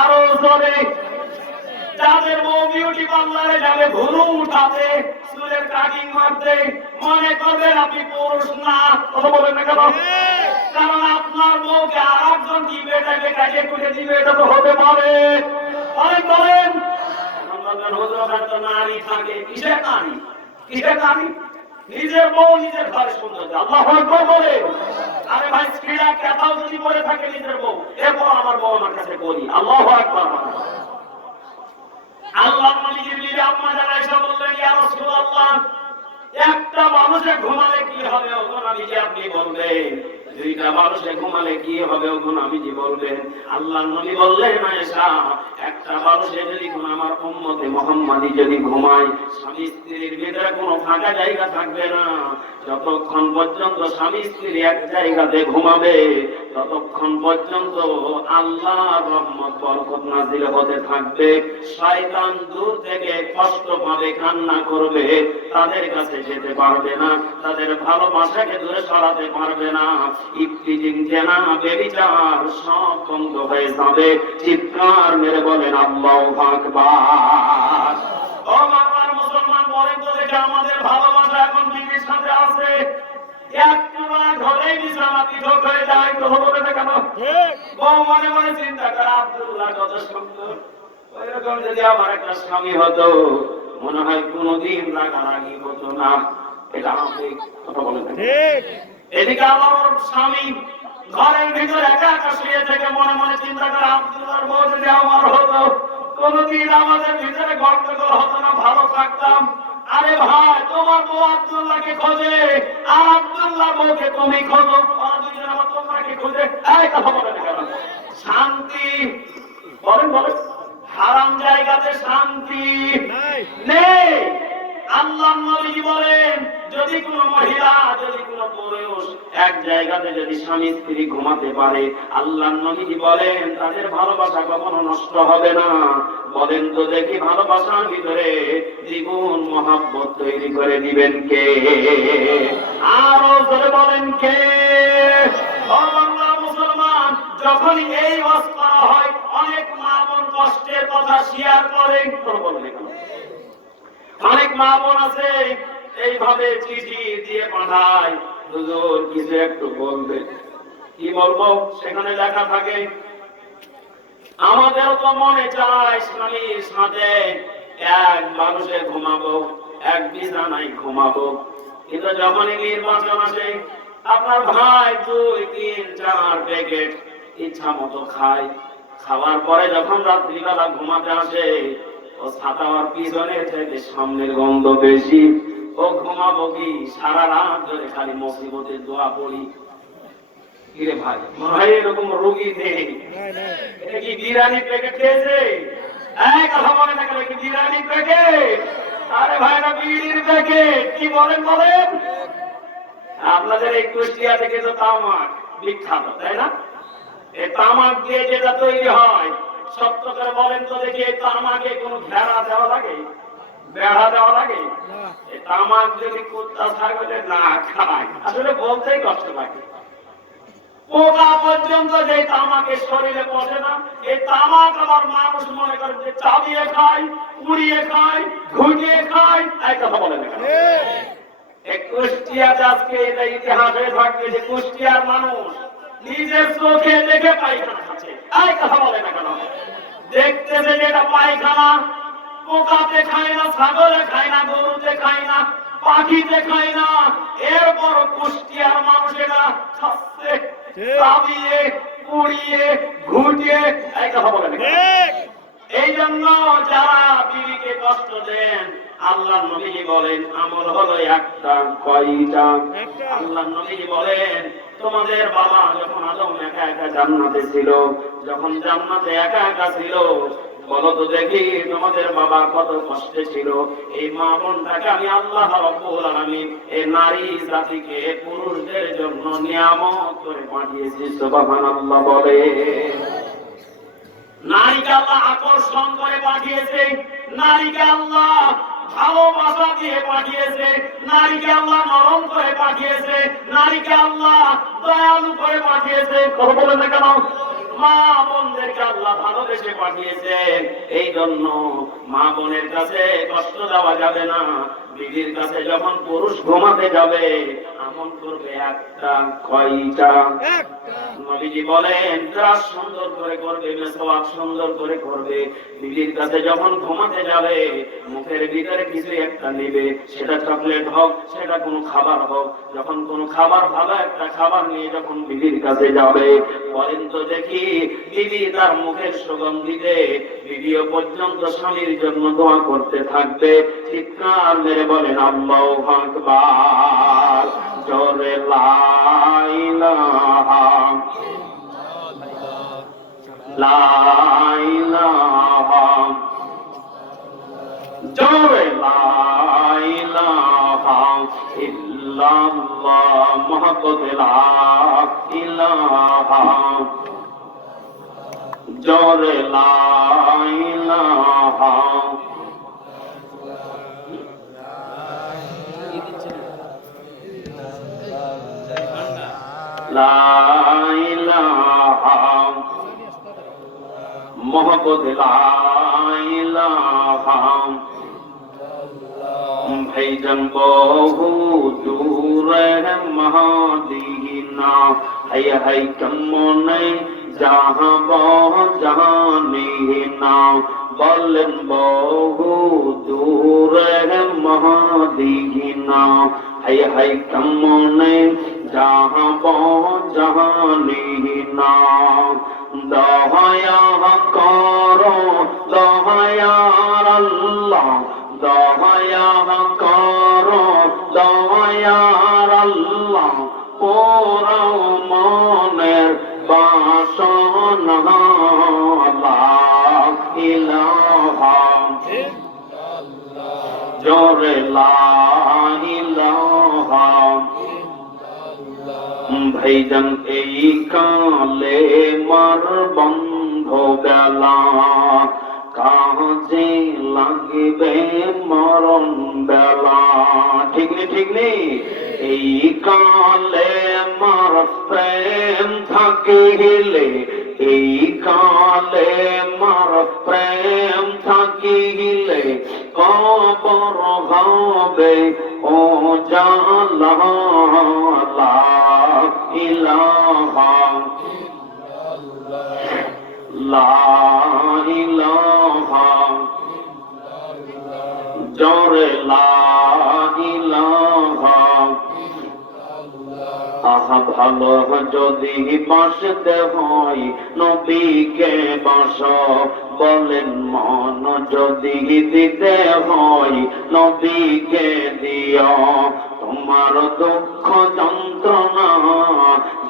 আরো জোরে। যাদের বউ বিউটি পার্লারে যাবে ভুরু উঠাতে, চুলের কাটিং মারতে, মনে করবেন আপনি পুরুষ না। কথা বলেন না কেন? কারণ আপনার বউকে আর একজন কি বেটাকে কাটিয়ে কুটে দিবে, এটা তো হতে পারে। অনেক বলেন নারী থাকে, কিসের নারী? কিসের নারী? নিজের বউ নিজের ঘরে সুন্দর। আল্লাহু আকবার বলে। আরে ভাই, স্ত্রীরা কথাও যদি বলে থাকে নিজের বউ, এরপর আমার বউ আমার কাছে বলি। আল্লাহু আকবার। আল্লাহ নবীজি বিবি আম্মা জান আয়েশা বললেন, ইয়া রাসূলুল্লাহ, একটা মানুষে ঘুমালে কি হবে? ওগো নবীজি, ঘুমাবে। দুইটা মানুষে ঘুমালে কি হবে ওখানে নবীজি বলবেন। আল্লাহর নবী বললেন আয়েশা, একটা মানুষে যদি কোন আমার উম্মতে মুহাম্মাদি যদি ঘুমায়, স্বামী স্ত্রীর ভিতরে কোনো ফাঁকা জায়গা থাকবে না। যতক্ষণ পর্যন্ত স্বামী স্ত্রী এক জায়গাতে ঘুমাবে ততক্ষণ পর্যন্ত আল্লাহর রহমত বরকত নাযিল হতে থাকবে। শয়তান দূর থেকে কষ্ট পাবে, কান্না করবে, তাদের কাছে যেতে পারবে না, তাদের ভালোবাসাকে দূরে সরাতে পারবে না। ইফতিজিং, জেনা, ব্যভিচার সব বন্ধ হয়ে যাবে। চিৎকার মেরে বলেন আল্লাহু আকবার। ও বাংলার মুসলমান, বলেন তো দেখে আমাদের ভালোবাসা এখন বিবির সাথে আছে? একটু না ঘরেই বিছানা পৃথক হয়ে যায় তো হবে না কেন? বউ মনে মনে চিন্তা করে আব্দুল্লাহ কত সুন্দর, ওইরকম যদি আমার একটা স্বামী হতো মনে হয় কোনোদিন রাগারাগি হতো না। এটা আমাকে কথা বলে ঠিক। এদিকে আমার স্বামী ঘরের ভিতরে একা একা শুয়ে থেকে মনে মনে চিন্তা করে আব্দুল্লাহর বউ যদি আমার হতো কোনোদিন আমাদের ভিতরে গন্ডগোল হতো না, ভালো থাকতাম। আরে ভাই, তোমার বউ আব্দুল্লাহকে খোঁজে আর আব্দুল্লাহ বউকে তুমি খোঁজো, দুজন আমার তোমাকে খোঁজে। এই কথা বলেন কেন? শান্তি বলেন বলেন, হারাম জায়গাতে শান্তি নেই। আল্লাহ নবী বলেন, যদি কোন মহিলা, যদি কোন পুরুষ এক জায়গাতে যদি স্বামী স্ত্রী ঘুমাতে পারে, আল্লাহ নবী বলেন তাদের ভালোবাসা কখনো নষ্ট হবে না। বলেন তো দেখি, ভালোবাসার ভিতরে দ্বিগুণ মহব্বত তৈরি করে দিবেন কে? আরো জোরে বলেন কে? ও বাংলার মুসলমান, যখন এই ওয়াজ করা হয় অনেক মা বোন কষ্টের কথা শেয়ার করে। অনেক মা বোন আছে এইভাবে চিঠি দিয়ে পাঠায়, হুজুর কিছু একটু বলবে। কি বলবো? সেখানে লেখা থাকে, আমাদের তো মনে চায় স্বামীর সাথে এক মানুষে ঘুমাবো, এক বিছানায় ঘুমাবো, কিন্তু যখনই নির্বাচন আসে আপনার ভাই 2, 3, 4 প্যাকেট ইচ্ছা মতো খায়। খাওয়ার পরে যখন রাত্রিবেলা ঘুমাতে আসে, ও ছাতাওয়ার পিছনে থেকে সামনের গন্ধ বেশি। ও ঘুমাবো কি? সারা রাত ধরে খালি মুসিবতের দোয়া পড়ি। কিরে ভাই, ভাই এরকম রোগী নেই। এটা কি বিরিয়ানি প্যাকেট খেয়েছে? এই কথা বলে না কেন? কি বিরিয়ানি প্যাকেট? আরে ভাই, না বিড়ির প্যাকেট। কি বলেন বলেন? আপনাদের এই কুষ্টিয়া থেকে তো তামাক বিখ্যাত, তাই না? এই তামাক দিয়ে যেটা তৈরি হয়, সত্য করে বলেন তো দেখি, এই তামাকে কোনো ঘেরা দেওয়া লাগে? বেড়া দেওয়া লাগে? এই তামাক যদি কুত্তা ছাগলে না খায়, আসলে বলতেই কষ্ট লাগে। পোকা পর্যন্ত যে তামাকে শরীরে পড়ে না, এই তামাক আবার মানুষ মনে করে যে চাবিয়ে খায়, পুড়িয়ে খায়, ঘুটিয়ে খায়। এই কথা বলে না কেন? কুষ্টিয়াতে আজকে এটা ইতিহাসে থাকবে যে কুষ্টিয়ার মানুষ নিজের চোখে দেখে পায়খানা খাচ্ছে। এই কথা বলে না কেন? দেখতেছে যে এটা পায়খানা পোকাতে খায় না, ছাগলে খায় না, গরুতে খায় না, পাখিতে খায় না, এরপর কুষ্টিয়ার মানুষ এটা খাচ্ছে চাবিয়ে, পুড়িয়ে, ঘুটিয়ে। এই কথা বলে না কেন? এই জন্য যারা বিবিকে কষ্ট দেন, আল্লাহ নবী বলেন আমল হলো একটা। কয়টা? আল্লাহ নবী বলেন, তোমাদের বাবা যখন আদম একা একা জান্নাতে ছিল, যখন জান্নাতে একা একা ছিল, বলো তো দেখি তোমাদের বাবা কত কষ্টে ছিল। এই মা বোনটাকে আমি আল্লাহ রাব্বুল আলামিন এই নারী জাতিকে পুরুষদের জন্য নিয়ামত করে পাঠিয়েছি। সুবহানাল্লাহ বলে। নারীকে আল্লাহ আকর্ষণ করে পাঠিয়েছে, নারীকে আল্লাহ ভালোবাসা দিয়ে পাঠিয়েছে, নারীকে আল্লাহ নরম করে পাঠিয়েছে, নারীকে আল্লাহ দয়ালু করে পাঠিয়েছে। কথা বলেন না কেন? মা বোনদেরকে আল্লাহ ভালোবেসে পাঠিয়েছে। এই জন্য মা বোনের কাছে কষ্ট দেওয়া যাবে না। বিবির কাছে যখন পুরুষ ঘুমাতে যাবে আমল করবে একটা। কয়টা? নবীজি বলেন ব্রাশ সুন্দর করে করবে, মেসওয়াক সুন্দর করে করবে। বিবির কাছে যখন ঘুমাতে যাবে মুখের ভিতরে কিছু একটা নেবে, সেটা চকলেট হোক, সেটা কোনো খাবার হোক। যখন কোনো খাবার, ভালো একটা খাবার নিয়ে যখন বিবির কাছে যাবে, বলেন তো দেখি বিবি তার মুখের সুগন্ধিতে বিবিও পর্যন্ত স্বামীর জন্য দোয়া করতে থাকবে। চিৎকার মেরে বলেন আল্লাহু আকবার। জোরে লা আল্লাহ মহব্বতে লা ইলাহা জোরে লা ইলাহা লা ইলাহা মোহাম্মদ লা ইলাহা ভাইজান বহু দূরে মদিনা হাই হাই কেমনে যাহাব জানি না বলেন বহু দূরে মদিনা হাই হাই কেমনে যাহাব জানি না দয়া করো দয়ার আল্লাহ দয়া করো দয়ার আল্লাহ পোড়াও মনের বাসনা লা ইলাহা জোরে লা ইলাহা ভাইজান এই কালে মার বন্ধ বেলা কাজে লাগবে মরণ বেলা ঠিক নেই ঠিক নেই এই কালে মার প্রেম থাকিলে এই কালে মার প্রেম থাকিলে কবর হবে ও জালা লা ইলাহা লা ইলাহা জোরে লা ইলাহা আহা ভালো যদি বাসতে হয় নবীকে বাস বলেন মন যদি দিতে হয় নবীকে দিও তোমার দুঃখ যন্ত্রণা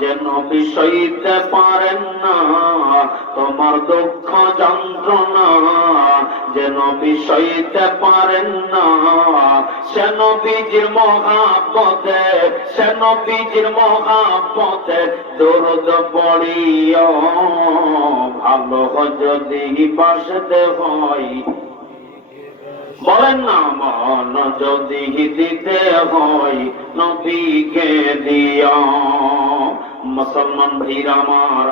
যেন বিষইতে পারেন না তোমার দুঃখ যন্ত্রণা যেন বিষইতে পারেন না সে নবীজির মহাব্বতে সে নবীজির মহাব্বতে দরুদ পড়িও ভালো যদি বাসতে হয় বলেন না মন যদি দিতে হয় নবীকে দিও মুসলমান ভাইরা আমার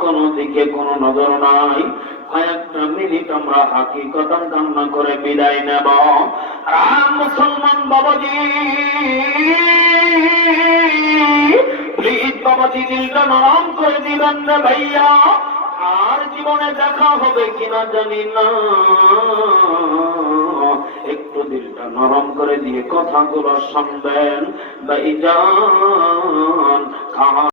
কোন দিকে কোন নজর নাই কয়েকটা মিনিট আমরা হাকিকতান কান্না করে বিদায় নেব মুসলমান বাবাজি প্লিজ বাবাজি দিলটা নরম করে দিবেন না ভাইয়া আর জীবনে দেখা হবে কিনা জানি না একটু দিলটা নরম করে দিয়ে কথাগুলো শুনবেন ভাইজান